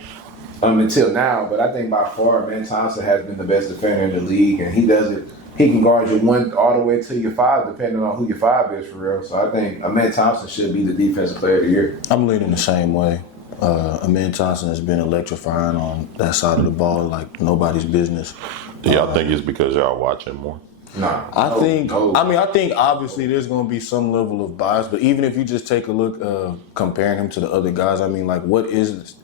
until now. But I think by far, Ben Thompson has been the best defender in the league, and he does it. He can guard you 1 all the way to your 5, depending on who your 5 is for real. So I think Amen Thompson should be the defensive player of the year. I'm leaning the same way. Amen Thompson has been electrifying on that side of the ball like nobody's business. Do y'all think it's because y'all watching more? Nah. I think obviously there's going to be some level of bias, but even if you just take a look comparing him to the other guys, I mean, like what is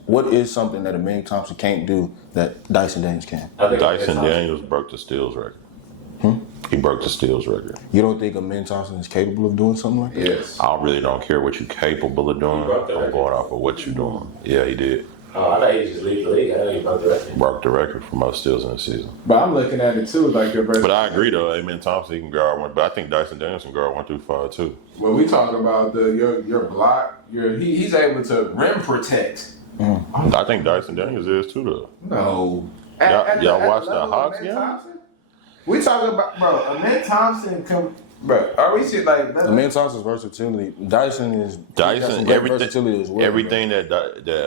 something that Amen Thompson can't do that Dyson Daniels can? Dyson Daniels broke the steals record. He broke the steals record. You don't think Amen Thompson is capable of doing something like that? Yes. I really don't care what you're capable of doing. I'm going off of what you're doing. Yeah, he did. Oh, I thought he was just leading the league. I know he broke the record. Broke the record for most steals in the season. But I'm looking at it too, like your versus. But I agree though. Amen Thompson he can guard 1, but I think Dyson Daniels can guard 1 through 5 too. When we talk about your block, he's able to rim protect. I think Dyson Daniels is too though. No. Y'all watch the Hawks game? We talking about Amen Thompson are we see like Amen Thompson's versatility. Dyson Versatility as well. Everything that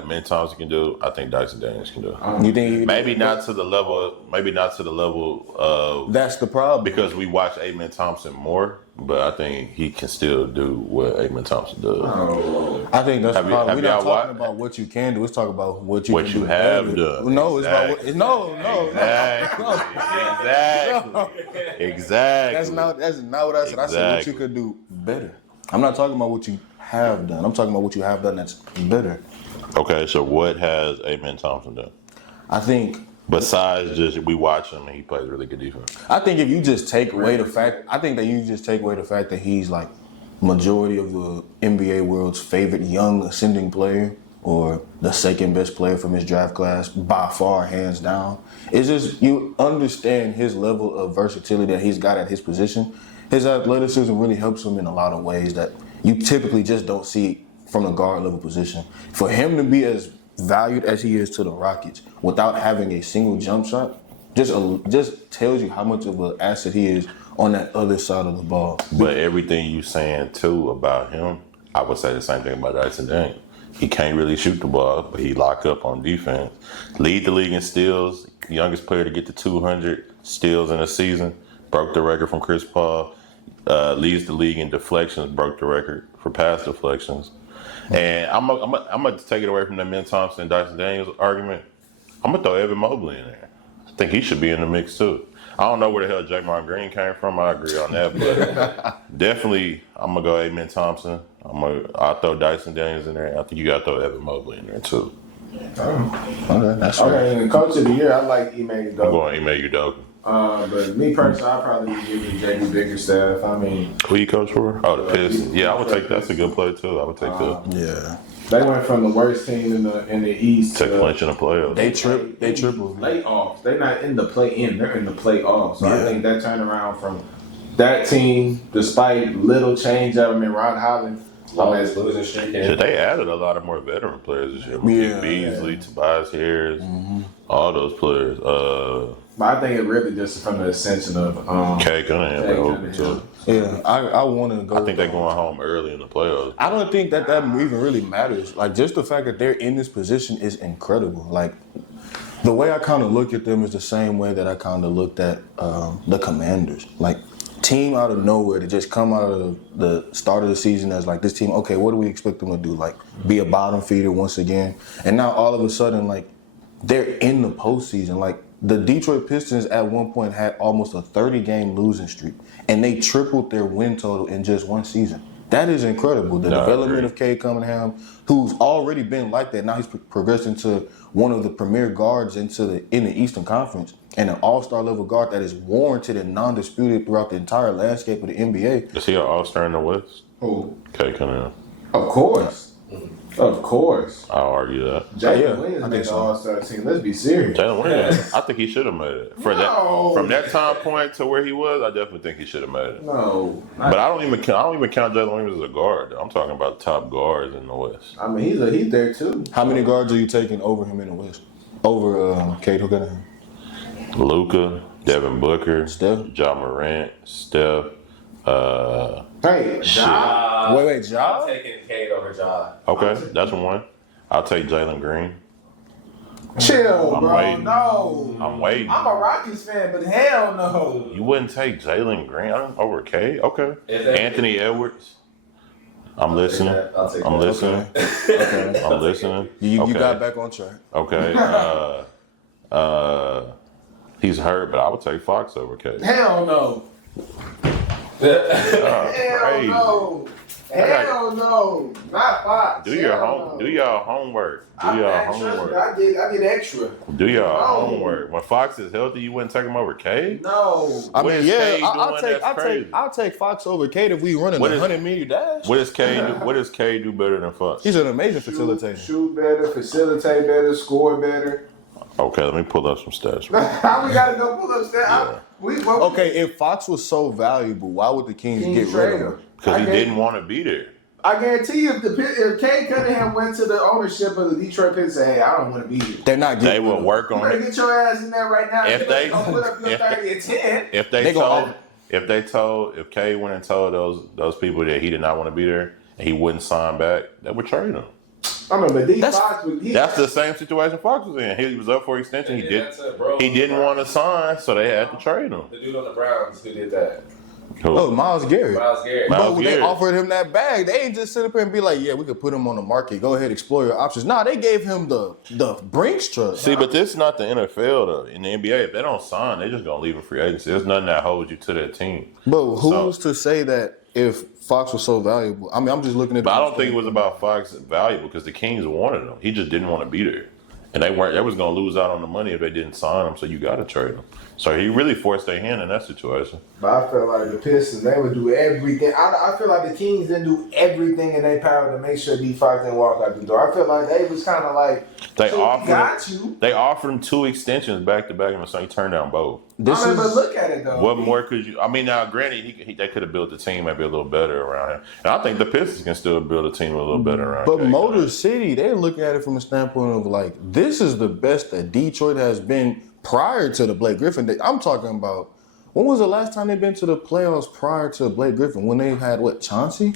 Amen Thompson can do, I think Dyson Daniels can do. You think Maybe not to the level of that's the problem because we watch Amen Thompson more, but I think he can still do what Amen Thompson does. I think that's the problem. We're not y'all talking about what you can do. Let's talk about what you can do have better. done. No, it's about Exactly. Exactly. That's not what I said. I said what you could do better. I'm not talking about what you have done. I'm talking about what you have done that's better. Okay, so what has Amen Thompson done? I think besides just we watch him and he plays really good defense. I think if you just take away the fact, that he's like majority of the NBA world's favorite young ascending player or the second best player from his draft class by far, hands down. It's just you understand his level of versatility that he's got at his position. His athleticism really helps him in a lot of ways that you typically just don't see from the guard level position. For him to be as valued as he is to the Rockets without having a single jump shot just tells you how much of an asset he is on that other side of the ball. But everything you saying too about him, I would say the same thing about Dyson Daniels. He can't really shoot the ball, but he lock up on defense. Lead the league in steals. Youngest player to get to 200 steals in a season. Broke the record from Chris Paul. Leads the league in deflections. Broke the record for pass deflections. And I'm gonna take it away from the Ben Thompson and Dyson Daniels argument. I'm gonna throw Evan Mobley in there. I think he should be in the mix too. I don't know where the hell Draymond Green came from. I agree on that, but definitely I'm gonna go Amen Thompson. I'll throw Dyson Daniels in there. I think you gotta throw Evan Mobley in there too. Okay, that's right. Okay, and coach of the year, I like Ime Udoka. I'm going Ime Udoka. But me personally, I'd probably be giving JB Bickerstaff. I mean, Who you coach for? Oh, the Pistons. Yeah, I would take that's a good play too. I would take that. Yeah. they went from the worst team in the East to clinching the playoffs. They tripled. Playoffs. They're not in the play-in. They're in the playoffs. So Yeah. I think that turnaround from that team, despite little change of them in Ron Holland, Longest losing streak. Shit, they added a lot of more veteran players this year. Yeah. Beasley, Tobias Harris, all those players. but I think it really just from the ascension of Kay Cunningham. Kay Open too. Yeah, I want to go. I think they're going home early in the playoffs. I don't think that even really matters. Like, just the fact that they're in this position is incredible. Like, the way I kind of look at them is the same way that I kind of looked at the Commanders. Like, team out of nowhere to just come out of the start of the season as like this team, okay, what do we expect them to do? Like, be a bottom feeder once again. And now all of a sudden, like, they're in the postseason. Like, the Detroit Pistons at one point had almost a 30-game losing streak, and they tripled their win total in just one season. That is incredible. The development of Cade Cunningham, who's already been like that, now he's progressed into one of the premier guards in the Eastern Conference, and an all-star level guard that is warranted and non-disputed throughout the entire landscape of the NBA. Is he an all-star in the West? who? Kay Cunningham. Of course. Of course. I'll argue that. Jalen Williams made the All-Star team. Let's be serious. Jalen Williams, I think he should have made it. No. From that time point to where he was, I definitely think he should have made it. No. But I don't even count Jalen Williams as a guard. I'm talking about top guards in the West. I mean, he's there too. How many guards are you taking over him in the West? Over Cade Cunningham? Luka, Devin Booker, Steph? Ja Morant, Steph. Hey, Ja. Wait, Ja? I'm taking Cade over Ja. Okay, that's one. I'll take Jalen Green. Chill, I'm bro. waiting. No. I'm waiting. I'm a Rockies fan, but hell no. You wouldn't take Jalen Green over K? Okay. Is that- Anthony Edwards. I'm listening. I'll take I'm that. listening. Okay. I'm listening. You Okay. got back on track. Okay. He's hurt, but I would take Fox over K. Hell no. Hell Crazy. no. Hell no. Not Fox. Do your Hell no. do y'all homework. Do I y'all trust me, homework. I get extra. Do y'all No. homework. When Fox is healthy, you wouldn't take him over K? No. I What mean, is yeah, Cade I'll doing take that's crazy? I'll take Fox over Cade if we running What a is- 100-meter dash. What does K do better than Fox? He's an amazing facilitator. Shoot better, facilitate better, score better. Okay, let me pull up some stats. How we gotta go pull up stats? Okay, if Fox was so valuable, why would the Kings get rid of him? Because he didn't want to be there. I guarantee you, if Cade Cunningham went to the ownership of the Detroit Pistons and say, "Hey, I don't want to be here," They're not They getting will rid of work you on better it. get your ass in there right now. If You they- better go put up your if- 30 and 10. If K went and told those people that he did not want to be there and he wouldn't sign back, they would trade him. I mean, but That's- Fox was That's the same situation Fox was in. He was up for extension. He Yeah, that's it, bro. He didn't want to sign, so they had to trade him. The dude on the Browns who did that. Who? Oh, Miles Garrett. Miles Garrett. Miles But when they Garrett. offered him that bag, they ain't just sit up here and be like, yeah, we could put him on the market. Go ahead, explore your options. Nah, they gave him the Brinks truck. See, but this is not the NFL though. In the NBA, if they don't sign, they just gonna leave a free agency. There's nothing that holds you to that team. But who's to say that if Fox was so valuable? I mean, I'm just looking at But I don't think it was about Fox valuable because the Kings wanted him. He just didn't want to be there. And they was going to lose out on the money if they didn't sign him, so you got to trade him. So he really forced their hand in that situation. But I feel like the Pistons, they would do everything. I feel like the Kings didn't do everything in their power to make sure D Fox didn't walk out the door. I feel like they was kind of like, They they offered him 2 extensions back to back, and so he turned down both. But look at it though. What more could you? I mean, now granted, they could have built the team maybe a little better around him, and I think the Pistons can still build a team a little better around. But K. Motor City, they're looking at it from a standpoint of like, this is the best that Detroit has been prior to the Blake Griffin day. I'm talking about, when was the last time they've been to the playoffs prior to Blake Griffin? When they had Chauncey?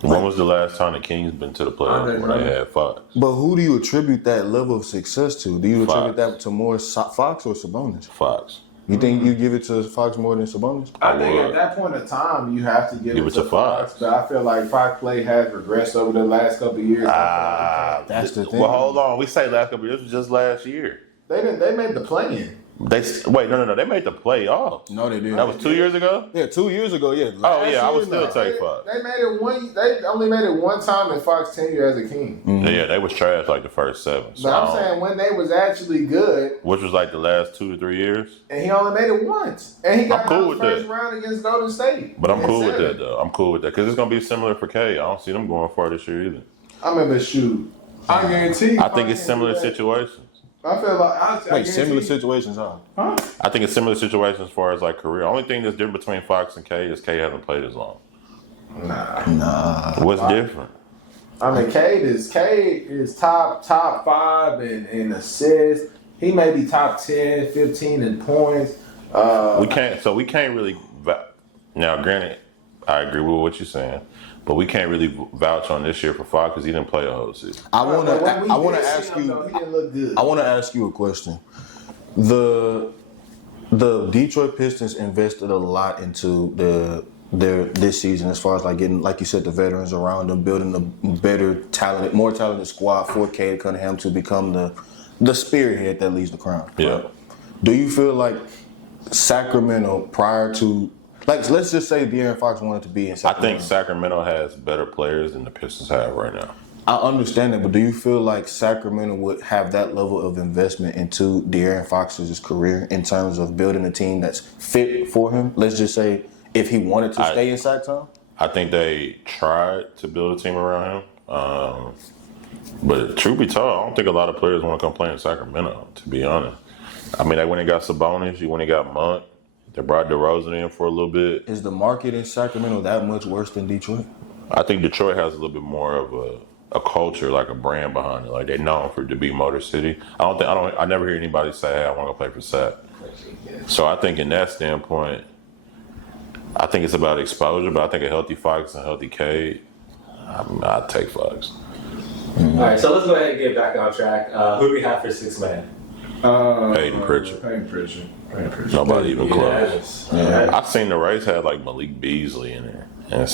When was the last time the Kings been to the playoffs when they had Fox? But who do you attribute that level of success to? Do you attribute Fox. that to more Fox or Sabonis? Fox. You think you give it to Fox more than Sabonis? I think at that point in time, you have to give it to Fox. But I feel like Fox play has regressed over the last couple of years. That's the thing. Well, hold on. We say last couple of years. This was just last year. They made the play-in. No. They made the playoffs. No, they didn't. That was 2 years ago. Yeah, 2 years ago. Yeah. Oh yeah, I would Last year, still no. take Fox. They made it one. They only made it one time in Fox tenure as a King. Yeah, they was trash like the first 7. So But I'm saying when they was actually good, which was like the last 2 to 3 years. and he only made it once, and he got I'm cool out with the first that. round against Golden State. But I'm in cool with 7. that though. I'm cool with that because it's gonna be similar for K. I don't see them going far this year either. I remember shoot. I guarantee you. I think it's similar situations. I feel like I Like guarantee similar you. situations, huh? Huh? I think it's similar situations as far as like career. Only thing that's different between Fox and K is K hasn't played as long. Nah. What's different? I mean, Cade is top 5 in assists. He may be top 10, 15 in points. We can't really. Now, granted, I agree with what you're saying, but we can't really vouch on this year for Fox because he didn't play a whole season. I want But when we to did see ask him, you. though, he didn't look good. I want to ask you a question. The Detroit Pistons invested a lot into their this season as far as like getting, like you said, the veterans around them, building a more talented squad for Cade Cunningham to become the spearhead that leads the crown. Yeah. Do you feel like Sacramento prior to, like, let's just say De'Aaron Fox wanted to be in I Sacramento? think Sacramento has better players than the Pistons have right now. I understand that, but do you feel like Sacramento would have that level of investment into De'Aaron Fox's career in terms of building a team that's fit for him? Let's just say if he wanted to stay in Sac Town? I think they tried to build a team around him. But truth be told, I don't think a lot of players want to come play in Sacramento, to be honest. I mean, they went and got Sabonis, you went and got Monk. They brought DeRozan in for a little bit. Is the market in Sacramento that much worse than Detroit? I think Detroit has a little bit more of a culture, like a brand behind it. Like they're known for it to be Motor City. I never hear anybody say, "Hey, I want to play for Sac." So I think in that standpoint, I think it's about exposure. But I think a healthy Fox and a healthy Cade, I'd take Fox. All right, so let's go ahead and get back on track. Who do we have for 6th man? Hayden Pritchard. Hayden Pritchard. Nobody even close. Yeah. I've seen the race had like Malik Beasley in there. And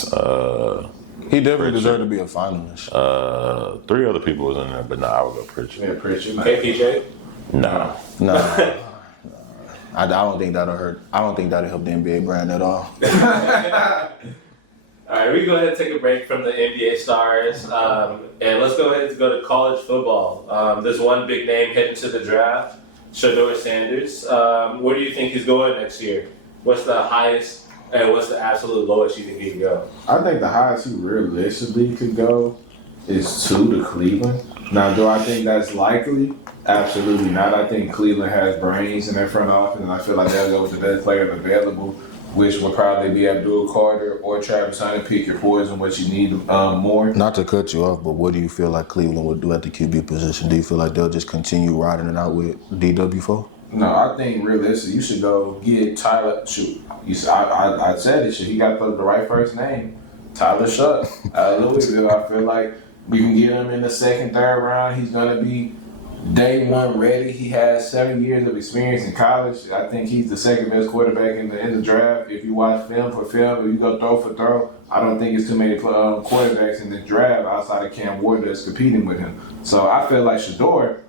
He definitely Pritchard. deserved to be a finalist. 3 other people was in there, but I would go Pritchard. Yeah, Pritchard. KPJ? No. No. I don't think that'll hurt. I don't think that'll help the NBA brand at all. All right, we go ahead and take a break from the NBA stars, and let's go ahead and go to college football. There's one big name heading to the draft, Shedeur Sanders. Where do you think he's going next year? What's the highest and what's the absolute lowest you think he can go? I think the highest he realistically could go is 2 to Cleveland. Now, do I think that's likely? Absolutely not. I think Cleveland has brains in their front office, and I feel like they'll go with the best player available, which will probably be Abdul Carter or Travis Hunter. Pick your poison, what you need more. Not to cut you off, but what do you feel like Cleveland would do at the QB position? Do you feel like they'll just continue riding it out with DW4? No, I think realistically, you should go get Tyler. Shoot, I said it. He got the right first name, Tyler Shuck out of Louisville. I feel like we can get him in the 2nd, 3rd round. He's gonna be day 1 ready. He has 7 years of experience in college. I think he's the 2nd best quarterback in the draft. If you watch film for film, if you go throw for throw, I don't think it's too many quarterbacks in the draft outside of Cam Ward that's competing with him. So I feel like Shedeur,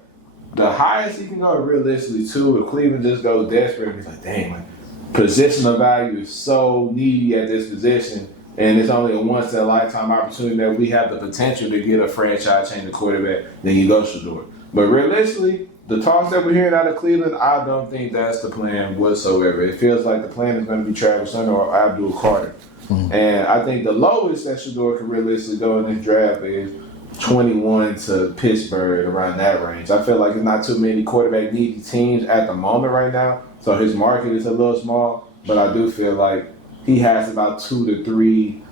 the highest he can go realistically 2, if Cleveland just goes desperate, he's like, dang, man, positional value is so needy at this position. and it's only a once in a lifetime opportunity that we have the potential to get a franchise-changing quarterback, then you go Shedeur. But realistically, the talks that we're hearing out of Cleveland, I don't think that's the plan whatsoever. It feels like the plan is going to be Travis Hunter or Abdul Carter. And I think the lowest that Shedeur can realistically go in this draft is 21 to Pittsburgh, around that range. I feel like there's not too many quarterback needy teams at the moment right now, so his market is a little small, but I do feel like he has about 2 to 3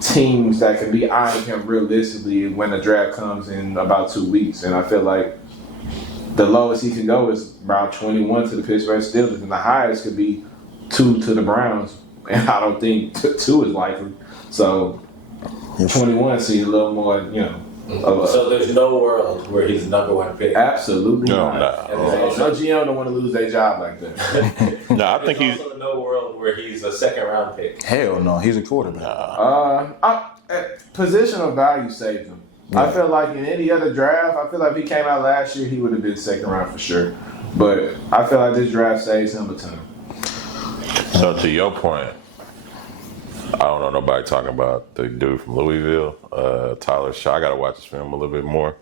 teams that can be eyeing him realistically when the draft comes in about 2 weeks. And I feel like the lowest he can go is around 21 to the Pittsburgh Steelers, and the highest could be 2 to the Browns. And I don't think 2 is likely. So 21 seems a little more, So there's no world where he's the number 1 pick. Absolutely No, not. no. No GM don't want to lose their job like that. No, I think There's he's. also no world where he's a 2nd round pick. Hell no, he's a quarterback. Positional value saved him. Yeah. I feel like in any other draft, I feel like if he came out last year, he would have been 2nd round for sure. But I feel like this draft saves him a ton. So to your point, I don't know nobody talking about the dude from Louisville, Tyler Shaw. I got to watch this film a little bit more.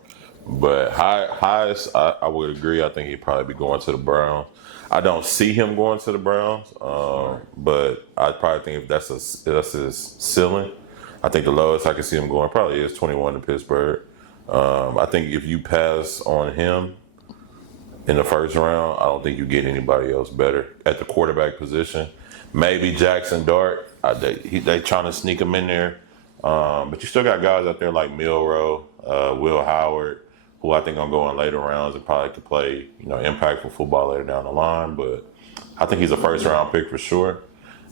But highest, I would agree. I think he'd probably be going to the Browns. I don't see him going to the Browns, but I probably think if that's his ceiling, I think the lowest I can see him going probably is 21 to Pittsburgh. I think if you pass on him in the 1st round, I don't think you get anybody else better at the quarterback position. Maybe Jackson Dart. They trying to sneak him in there. But you still got guys out there like Milroe, Will Howard, who I think are going to go in later rounds and probably could play, impactful football later down the line. But I think he's a 1st round pick for sure.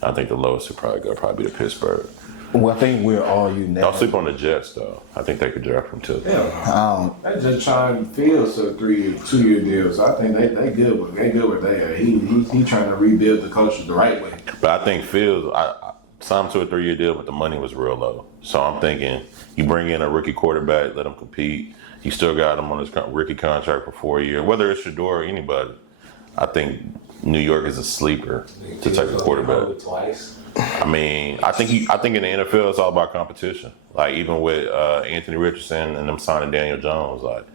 I think the lowest would probably be the Pittsburgh. Well, I think we're all unanimous. Don't sleep on the Jets, though. I think they could draft him too. Yeah. They just trying to field some 2-year deals. I think they good with they are. He trying to rebuild the culture the right way. But I think Fields, I signed him to a 3-year deal, but the money was real low. So I'm thinking you bring in a rookie quarterback, let him compete. You still got him on his rookie contract for 4 years. Whether it's Shedeur or anybody, I think New York is a sleeper to take a quarterback. Twice. I mean, I think in the NFL it's all about competition. Like even with Anthony Richardson and them signing Daniel Jones, like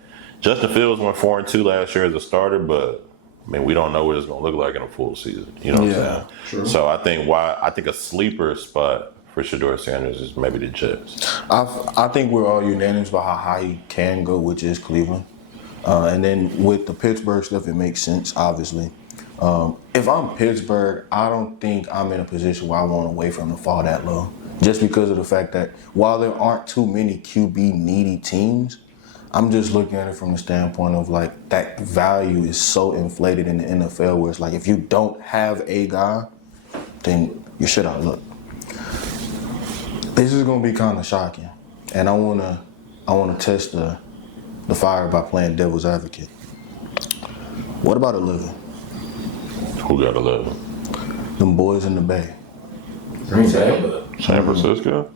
Justin Fields went 4-2 last year as a starter, but I mean we don't know what it's going to look like in a full season. You know what I'm saying? True. So I think a sleeper spot for Shedeur Sanders is maybe the Jets. I think we're all unanimous about how high he can go, which is Cleveland. And then with the Pittsburgh stuff, it makes sense, obviously. If I'm Pittsburgh, I don't think I'm in a position where I want to wait for him to fall that low. Just because of the fact that while there aren't too many QB needy teams, I'm just looking at it from the standpoint of like that value is so inflated in the NFL where it's like if you don't have a guy, then you're shit out of luck. This is gonna be kind of shocking, and I wanna test the fire by playing devil's advocate. What about 11? Who got 11? Them boys in the Bay. San Francisco?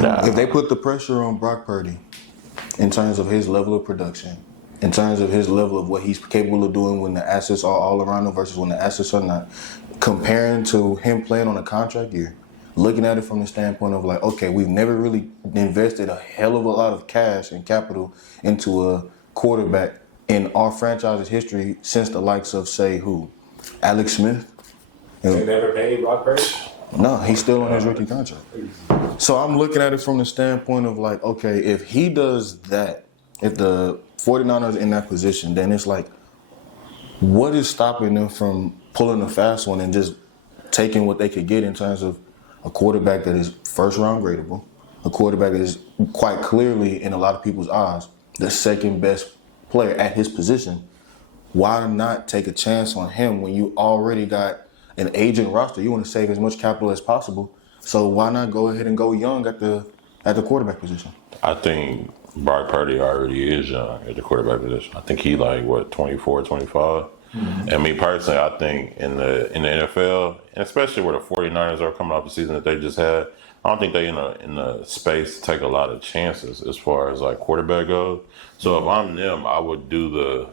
Nah. If they put the pressure on Brock Purdy in terms of his level of production, in terms of his level of what he's capable of doing when the assets are all around him versus when the assets are not, comparing to him playing on a contract year, looking at it from the standpoint of like, okay, we've never really invested a hell of a lot of cash and capital into a quarterback in our franchise's history since the likes of, say, who? Alex Smith? They never paid Brock Purdy? No, he's still on his rookie contract. So I'm looking at it from the standpoint of like, okay, if he does that, if the 49ers in that position, then it's like, what is stopping them from pulling a fast one and just taking what they could get in terms of a quarterback that is 1st round gradable, a quarterback that is quite clearly, in a lot of people's eyes, the 2nd best player at his position? Why not take a chance on him when you already got an aging roster? You want to save as much capital as possible, so why not go ahead and go young at the quarterback position? I think Brock Purdy already is young at the quarterback position. I think he 24, 25. Mm-hmm. And me personally, I think in the NFL, and especially where the 49ers are coming off the season that they just had, I don't think they in the space to take a lot of chances as far as like quarterback goes. So if I'm them, I would do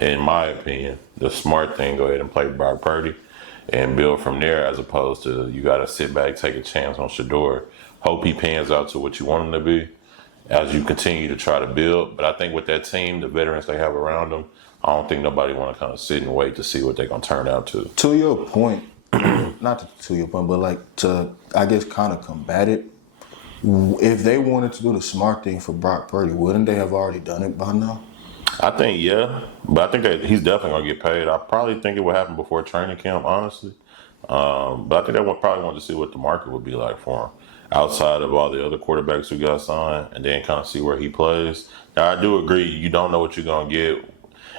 in my opinion, the smart thing, go ahead and play Brock Purdy. and build from there, as opposed to you got to sit back, take a chance on Shedeur, hope he pans out to what you want him to be as you continue to try to build. But I think with that team, the veterans they have around them, I don't think nobody want to kind of sit and wait to see what they're going to turn out to. To your point, not to your point, but like to, I guess, kind of combat it, if they wanted to do the smart thing for Brock Purdy, wouldn't they have already done it by now? I think, yeah, but I think that he's definitely going to get paid. I probably think it would happen before training camp, honestly. But I think they probably wanted to see what the market would be like for him outside of all the other quarterbacks who got signed, and then kind of see where he plays. Now, I do agree, you don't know what you're going to get,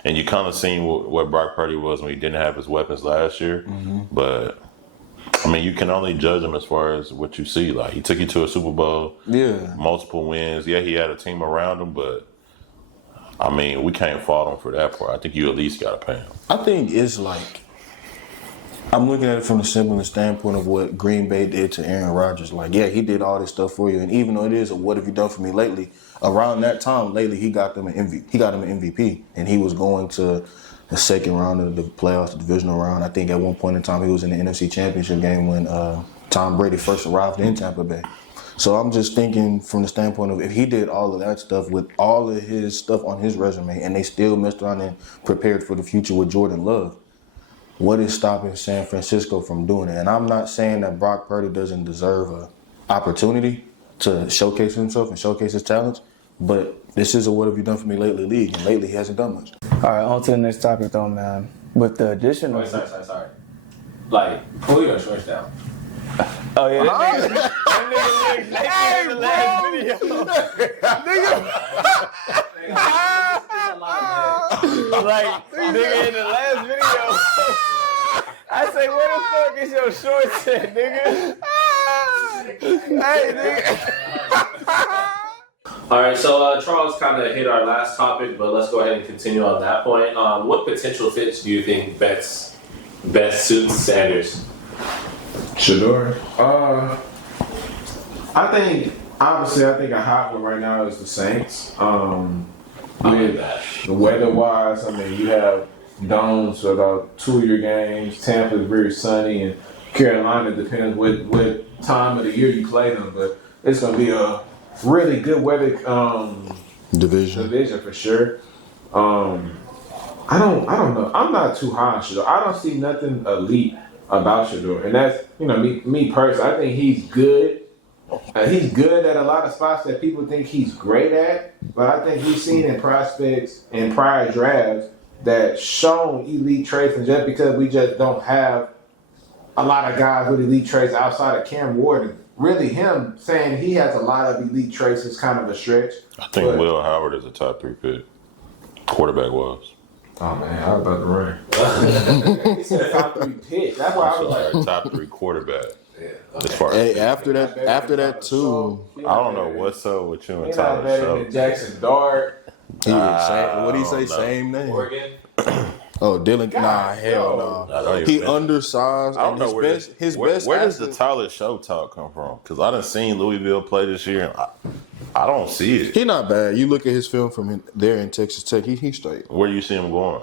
and you kind of seen what Brock Purdy was when he didn't have his weapons last year. Mm-hmm. But, I mean, you can only judge him as far as what you see. Like, he took you to a Super Bowl, multiple wins. Yeah, he had a team around him, but, I mean, we can't fault him for that part. I think you at least got to pay him. I think it's like, I'm looking at it from the simplest standpoint of what Green Bay did to Aaron Rodgers. Like, yeah, he did all this stuff for you, and even though it is a "what have you done for me lately," around that time lately, he got them an MVP. He got him an MVP, and he was going to the second round of the playoffs, the divisional round. I think at one point in time he was in the NFC Championship game when Tom Brady first arrived in Tampa Bay. So I'm just thinking from the standpoint of if he did all of that stuff with all of his stuff on his resume, and they still messed around and prepared for the future with Jordan Love. What is stopping San Francisco from doing it? And I'm not saying that Brock Purdy doesn't deserve an opportunity to showcase himself and showcase his talents, but this is a "what have you done for me lately" league, and lately he hasn't done much. All right, on to the next topic though, man. With the addition of... Sorry. Like, pull your shorts down. Oh, yeah, that nigga looked naked in the last video. Like, nigga, in the last video, I say, where the fuck is your shorts at, nigga? Hey, nigga. All right, so Charles kind of hit our last topic, but let's go ahead and continue on that point. What potential fits do you think best suits Sanders? Shedeur. I think a hot one right now is the Saints. The weather-wise, I mean, you have domes for about 2 of your games. Tampa is very sunny, and Carolina depends what time of the year you play them. But it's going to be a really good weather division for sure. I don't know. I'm not too high on Shedeur. I don't see nothing elite about Shedeur, and that's me personally. I think he's good. He's good at a lot of spots that people think he's great at, but I think we've seen in prospects in prior drafts that shown elite traits, and just because we just don't have a lot of guys with elite traits outside of Cam Ward, really him saying he has a lot of elite traits is kind of a stretch. I think Will Howard is a top 3 pick, quarterback was. Oh man, I was about to run. He said top 3 pick. That's why I was like top 3 quarterback. Yeah. As far as after that too, I don't know what's up with you and He's not Tyler better Show. than Jackson Dart. what did he say? Same name. Oregon? Oh, Dylan. Nah, hell no. He undersized. I don't know where does the Tyler Show talk come from? Because I done seen Louisville play this year, and I don't see it. He not bad. You look at his film from there in Texas Tech. He straight. Where do you see him going?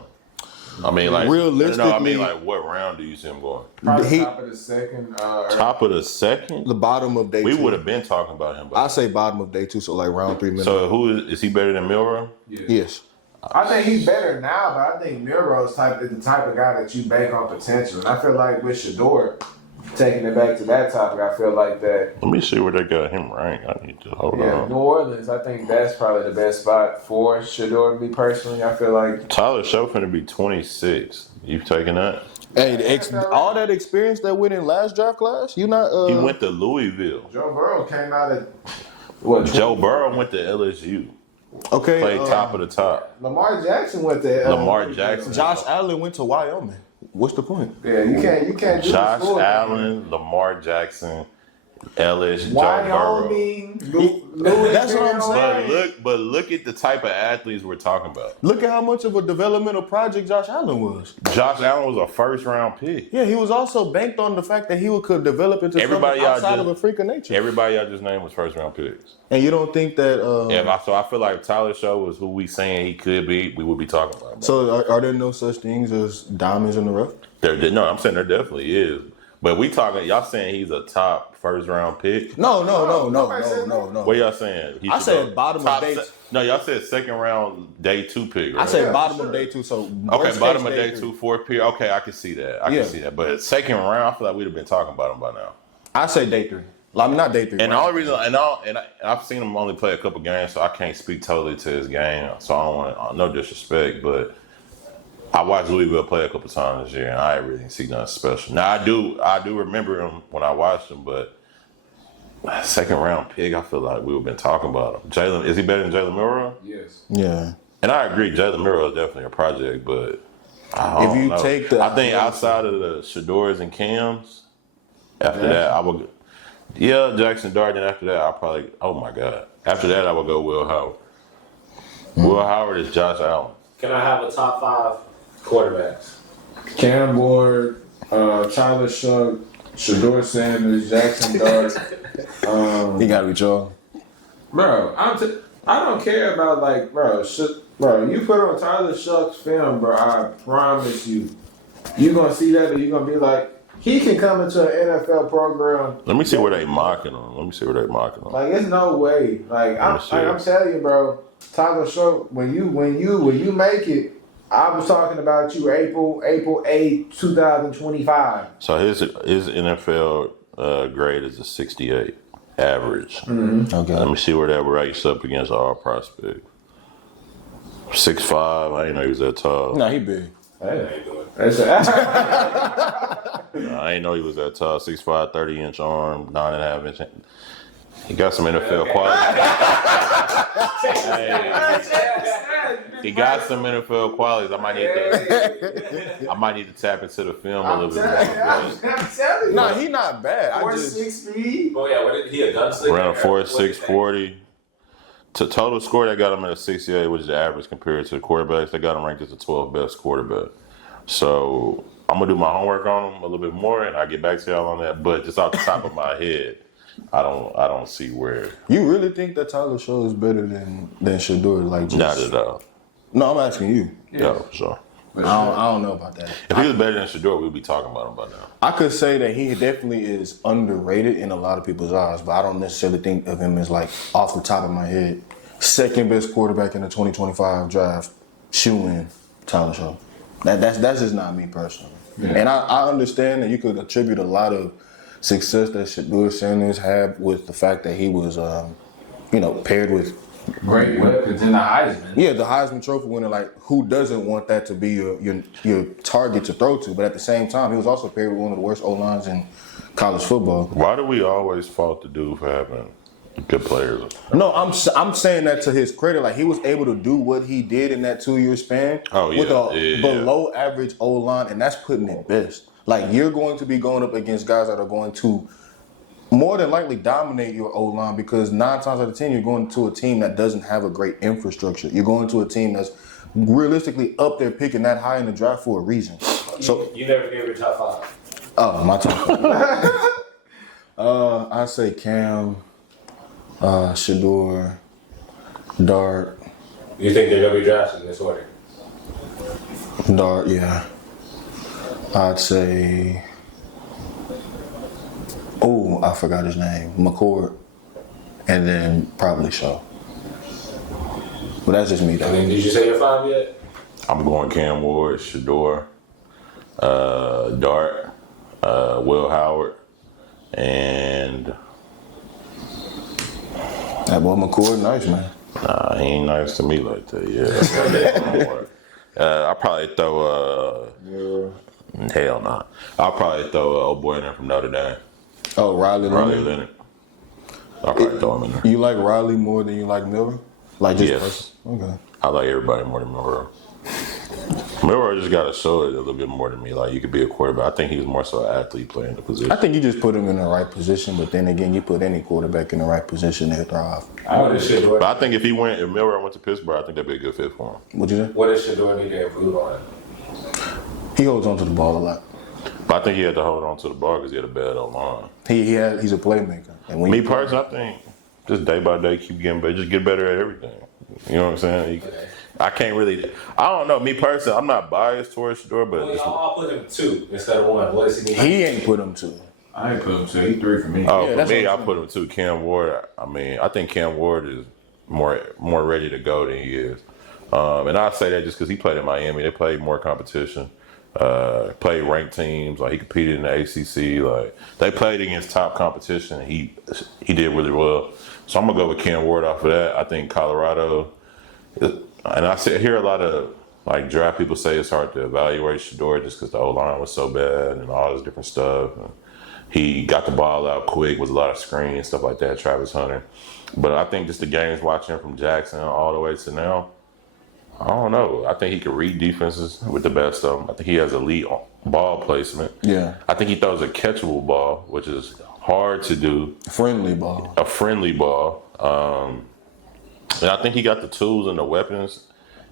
I mean, like realistically, I mean, like what round do you see him going? Probably top of the second. Top of the second. The bottom of day. We 2. would have been talking about him. I say bottom of day 2, so like round 3 minutes. So who is he better than Milrow? Yeah. Yes. I think he's better now, but I think Milrose is the type of guy that you bank on potential. And I feel like with Shedeur, taking it back to that topic, I feel like that. Let me see where they got him ranked. I need to hold on. New Orleans, I think that's probably the best spot for Shedeur. Me personally, I feel like Tyler Show finna be 26. You taking that? Hey, all that experience that went in last draft class, you not. He went to Louisville. Joe Burrow came out at what? Joe Burrow went to LSU. Okay. Played top of the top. Lamar Jackson went to Lamar Jackson. Josh Allen went to Wyoming. What's the point? Yeah, you can't do Josh Allen, Lamar Jackson, LSU, Joe Wyoming, That's what I'm saying. But look at the type of athletes we're talking about. Look at how much of a developmental project Josh Allen was. Josh Allen was a first-round pick. Yeah, he was also banked on the fact that he could develop into Everybody something outside y'all of a freak of nature. Everybody y'all just named was first-round picks. And you don't think that... Yeah, so I feel like if Tyler Show was who we saying he could be, we would be talking about him. So are there no such things as diamonds in the rough? No, I'm saying there definitely is. But we talking, y'all saying he's a top first-round pick? No. What y'all saying? I said bottom of day. No, y'all said second-round day 2 pick, right? I said bottom of day 2, so... Okay, bottom of day 2, 4th pick. Okay, I can see that. I can see that. But second round, I feel like we'd have been talking about him by now. I say day 3. I'm not day 3. And the only reason, I've seen him only play a couple games, so I can't speak totally to his game. So I don't want no disrespect, but I watched Louisville play a couple times this year, and I really didn't see nothing special. Now I do remember him when I watched him, but second round pick, I feel like we would have been talking about him. Jalen, is he better than Jalen Milroe? Yes. Yeah. And I agree, Jalen Milroe is definitely a project, but I think outside of the Shedeurs and Cams, after that I would. Yeah, Jackson Dart, and after that, I'll probably, oh my God. After that, I would go Will Howard. Will Howard is Josh Allen. Can I have a top 5 quarterbacks? Cam Ward, Tyler Shough, Shedeur Sanders, Jackson Dart. He got to be Charles. Bro, I don't care about like, bro, you put on Tyler Shough's film, bro, I promise you gonna see that and you're gonna be like, he can come into an NFL program. Let me see where they mocking him. Like, it's no way. Like, I'm telling you, bro, Tyler Shough, when you make it, I was talking about you April 8th, 2025. So his NFL grade is a 68 average. Mm-hmm. Okay. Let me see where that ranks up against all prospects. 6'5", I didn't know he was that tall. No, he big. Hey. I didn't know he was that tall. 6'5", 30-inch arm, 9.5 inch. He got some NFL quality. He got some NFL qualities. I might need to tap into the film a little bit more. I'm telling you. No, he not bad. 4.6 speed. Oh yeah, what did he a gunslinger? Around 4.6 40. To total score, they got him at a 68, which is the average compared to the quarterbacks. They got him ranked as the 12th best quarterback. So I'm gonna do my homework on him a little bit more, and I'll get back to y'all on that. But just off the top of my head, I don't see where. You really think that Tyler Shough is better than Shedeur? Like, just, Not at all. No, I'm asking you. Yeah, for sure. I don't know about that. If he was better than Shedeur, we'd be talking about him by now. I could say that he definitely is underrated in a lot of people's eyes, but I don't necessarily think of him as, like, off the top of my head, second best quarterback in the 2025 draft, shoe-in Tyler Shough. That's just not me personally. Yeah. And I understand that you could attribute a lot of success that Shedeur Sanders had with the fact that he was, paired with great weapons in the Heisman. Yeah, the Heisman Trophy winner. Like, who doesn't want that to be your target to throw to? But at the same time, he was also paired with one of the worst O-lines in college football. Why do we always fault the dude for having good players? No, I'm saying that to his credit. Like, he was able to do what he did in that 2-year span with a below average O-line, and that's putting it best. Like, you're going to be going up against guys that are going to more than likely dominate your O-line because 9 times out of 10, you're going to a team that doesn't have a great infrastructure. You're going to a team that's realistically up there picking that high in the draft for a reason. So you never gave your top 5. Oh, my top 5. I say Cam, Shedeur, Dart. You think they're going to be drafted in this order? Dart, yeah. I'd say... Oh, I forgot his name. McCord. And then probably Shough. But that's just me, though. Did you say your 5 yet? I'm going Cam Ward, Shedeur, Dart, Will Howard, and... That boy McCord, nice, man. Nah, he ain't nice to me like that, yeah. I'll probably throw... Hell nah. I'll probably throw old boy in there from Notre Dame. Oh, Riley Leonard. I'll probably throw him in there. You like Riley more than you like Miller? Like just yes. Okay. I like everybody more than Miller. Milroy just got to show it a little bit more to me. Like, you could be a quarterback. I think he was more so an athlete playing the position. I think you just put him in the right position, but then again, you put any quarterback in the right position, they'll thrive. What is Shedeur? But I think if Milroy went to Pittsburgh, I think that'd be a good fit for him. What'd you say? What does Shedeur need to improve on? He holds on to the ball a lot. But I think he had to hold on to the ball because he had a bad O-line. He's a playmaker. And when Me personally, I think just day by day, keep getting better. Just get better at everything. You know what I'm saying? I can't really. I don't know. Me personally, I'm not biased towards Shedeur, but Well, I'll put him 2 instead of 1. What does he need? He ain't put him 2. I ain't put him 2. He 3 for me. for that's me, what I I'm put him 2. Cam Ward. I mean, I think Cam Ward is more ready to go than he is, and I say that just because he played in Miami. They played more competition. Played ranked teams. Like, he competed in the ACC. Like, they played against top competition. And he did really well. So I'm gonna go with Cam Ward off of that. I think Colorado. And I hear a lot of like draft people say it's hard to evaluate Shedeur just because the O-line was so bad and all this different stuff. And he got the ball out quick with a lot of screens, stuff like that, Travis Hunter. But I think just the games watching from Jackson all the way to now, I don't know. I think he can read defenses with the best of them. I think he has elite ball placement. Yeah. I think he throws a catchable ball, which is hard to do. Friendly ball. A friendly ball. And I think he got the tools and the weapons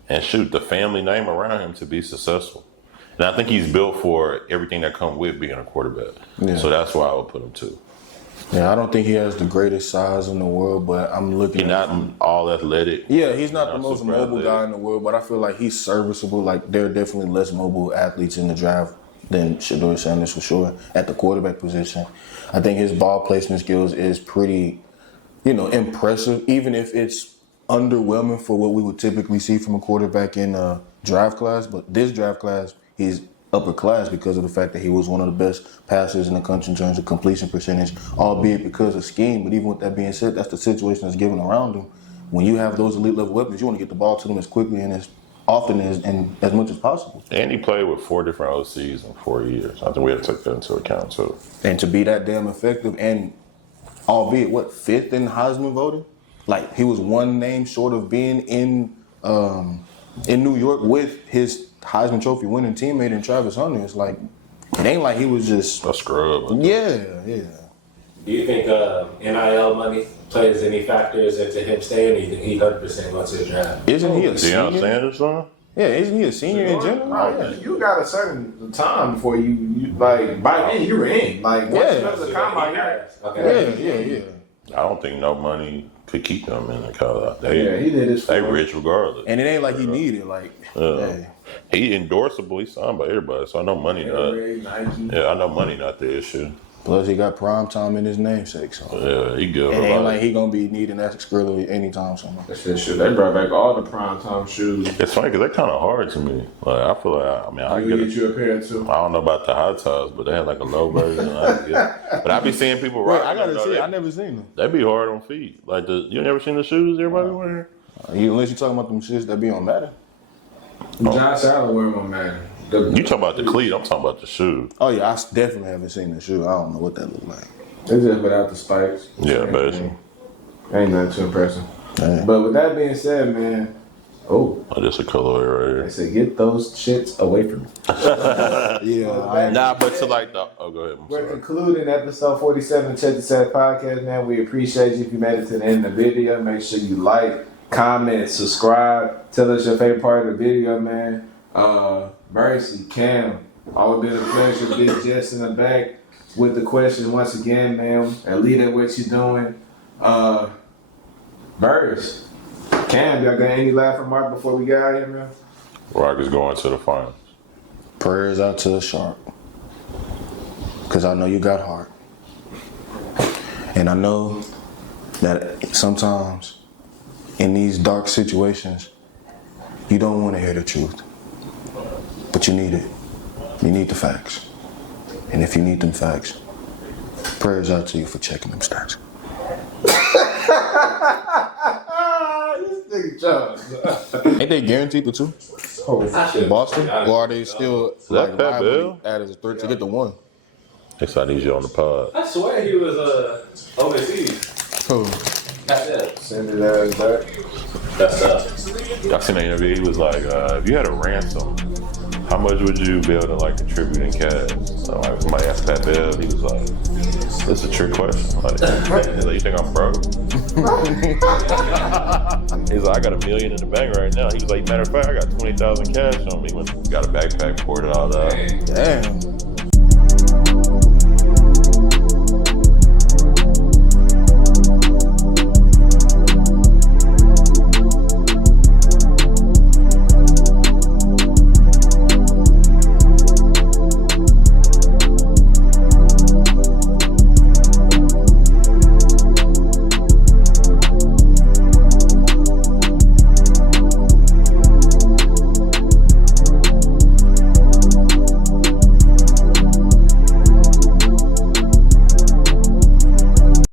and the family name around him to be successful. And I think he's built for everything that comes with being a quarterback. Yeah. So that's why I would put him 2. Yeah, I don't think he has the greatest size in the world, but I'm looking He's at not all athletic. Yeah, he's not the Not most super mobile athletic. guy in the world, but I feel like he's serviceable. Like, there are definitely less mobile athletes in the draft than Shedeur Sanders for sure at the quarterback position. I think his ball placement skills is pretty, impressive, even if it's underwhelming for what we would typically see from a quarterback in a draft class. But this draft class, he's upper class because of the fact that he was one of the best passers in the country in terms of completion percentage, albeit because of scheme. But even with that being said, that's the situation that's given around him. When you have those elite level weapons, you want to get the ball to them as quickly and as often and as much as possible. And he played with 4 different OCs in 4 years. I think we have to take that into account too. And to be that damn effective and albeit, 5th in Heisman voting? Like, he was one name short of being in New York with his Heisman Trophy winning teammate in Travis Hunter. It's like, it ain't like he was just A scrub. yeah. Do you think NIL money plays any factors into him staying, or you think he 100% going to the draft? Isn't he a Deion senior? Sanders, son? Yeah, isn't he a senior in general? No, you got a certain time before you like, by then you were in. Like, once Yeah. you go to the combine, Okay. Yeah. I don't think no money could keep them in the college. yeah, he did his They form. rich regardless. And it ain't like he needed, like, hey. He endorsable. He's signed by everybody, so I know money not. Nike. Yeah, I know money not the issue. Plus he got prime time in his namesake, so Yeah, he good. it for ain't life. like he gonna be needing that Skrilla anytime soon. That shit, they brought back all the primetime shoes. It's funny because they're kind of hard to me. Like, I feel like I You get get you a pair too. I don't know about the hot tops, but they have like a low version. But I be seeing people Wait, rocking I gotta them, see. though. I never seen them. They be hard on feet. Like you never seen the shoes everybody wearing? Unless you talking about them shits that be on Madden. Josh Allen wearing one, man. You talking about the cleat? I'm talking about the shoe. Oh yeah, I definitely haven't seen the shoe. I don't know what that look like. It's just without the spikes. Yeah, basically. Ain't nothing too impressive. Damn. But with that being said, man, Oh, just a colorway right I here. said get those shits away from me. Yeah, Nah, but to like the. Oh, go ahead. I'm We're sorry. concluding episode 47 of Check the Set Podcast, man. We appreciate you if you made it to the end of the video. Make sure you like, comment, subscribe. Tell us your favorite part of the video, man. Versea, Cam, always been a pleasure. Big Jess in the back with the question once again, man. And lead at what you doing. Verse, Cam, y'all got any last remark before we get out here, man? Rockets going to the finals. prayers out to the shark, because I know you got heart, and I know that sometimes in these dark situations you don't want to hear the truth, but you need it. You need the facts, and if you need them facts, prayers out to you for checking them stats. This nigga Jones. Ain't they guaranteed the two? Boston? Or are they still like Pat rivalry Bell? added as a threat to get the one? Next time I need you on the pod. I swear he was overseas. Who? That's it. Send it out back. That's up. I seen an interview. He was like, if you had a ransom how much would you be able to like contribute in cash? So like somebody asked Pat Bev, he was like, "That's a trick question." Like, he's like, "You think I'm broke?" He's like, "I got $1 million in the bank right now." He was like, "Matter of fact, I got 20,000 cash on me." When got a backpack, poured it all out. Damn.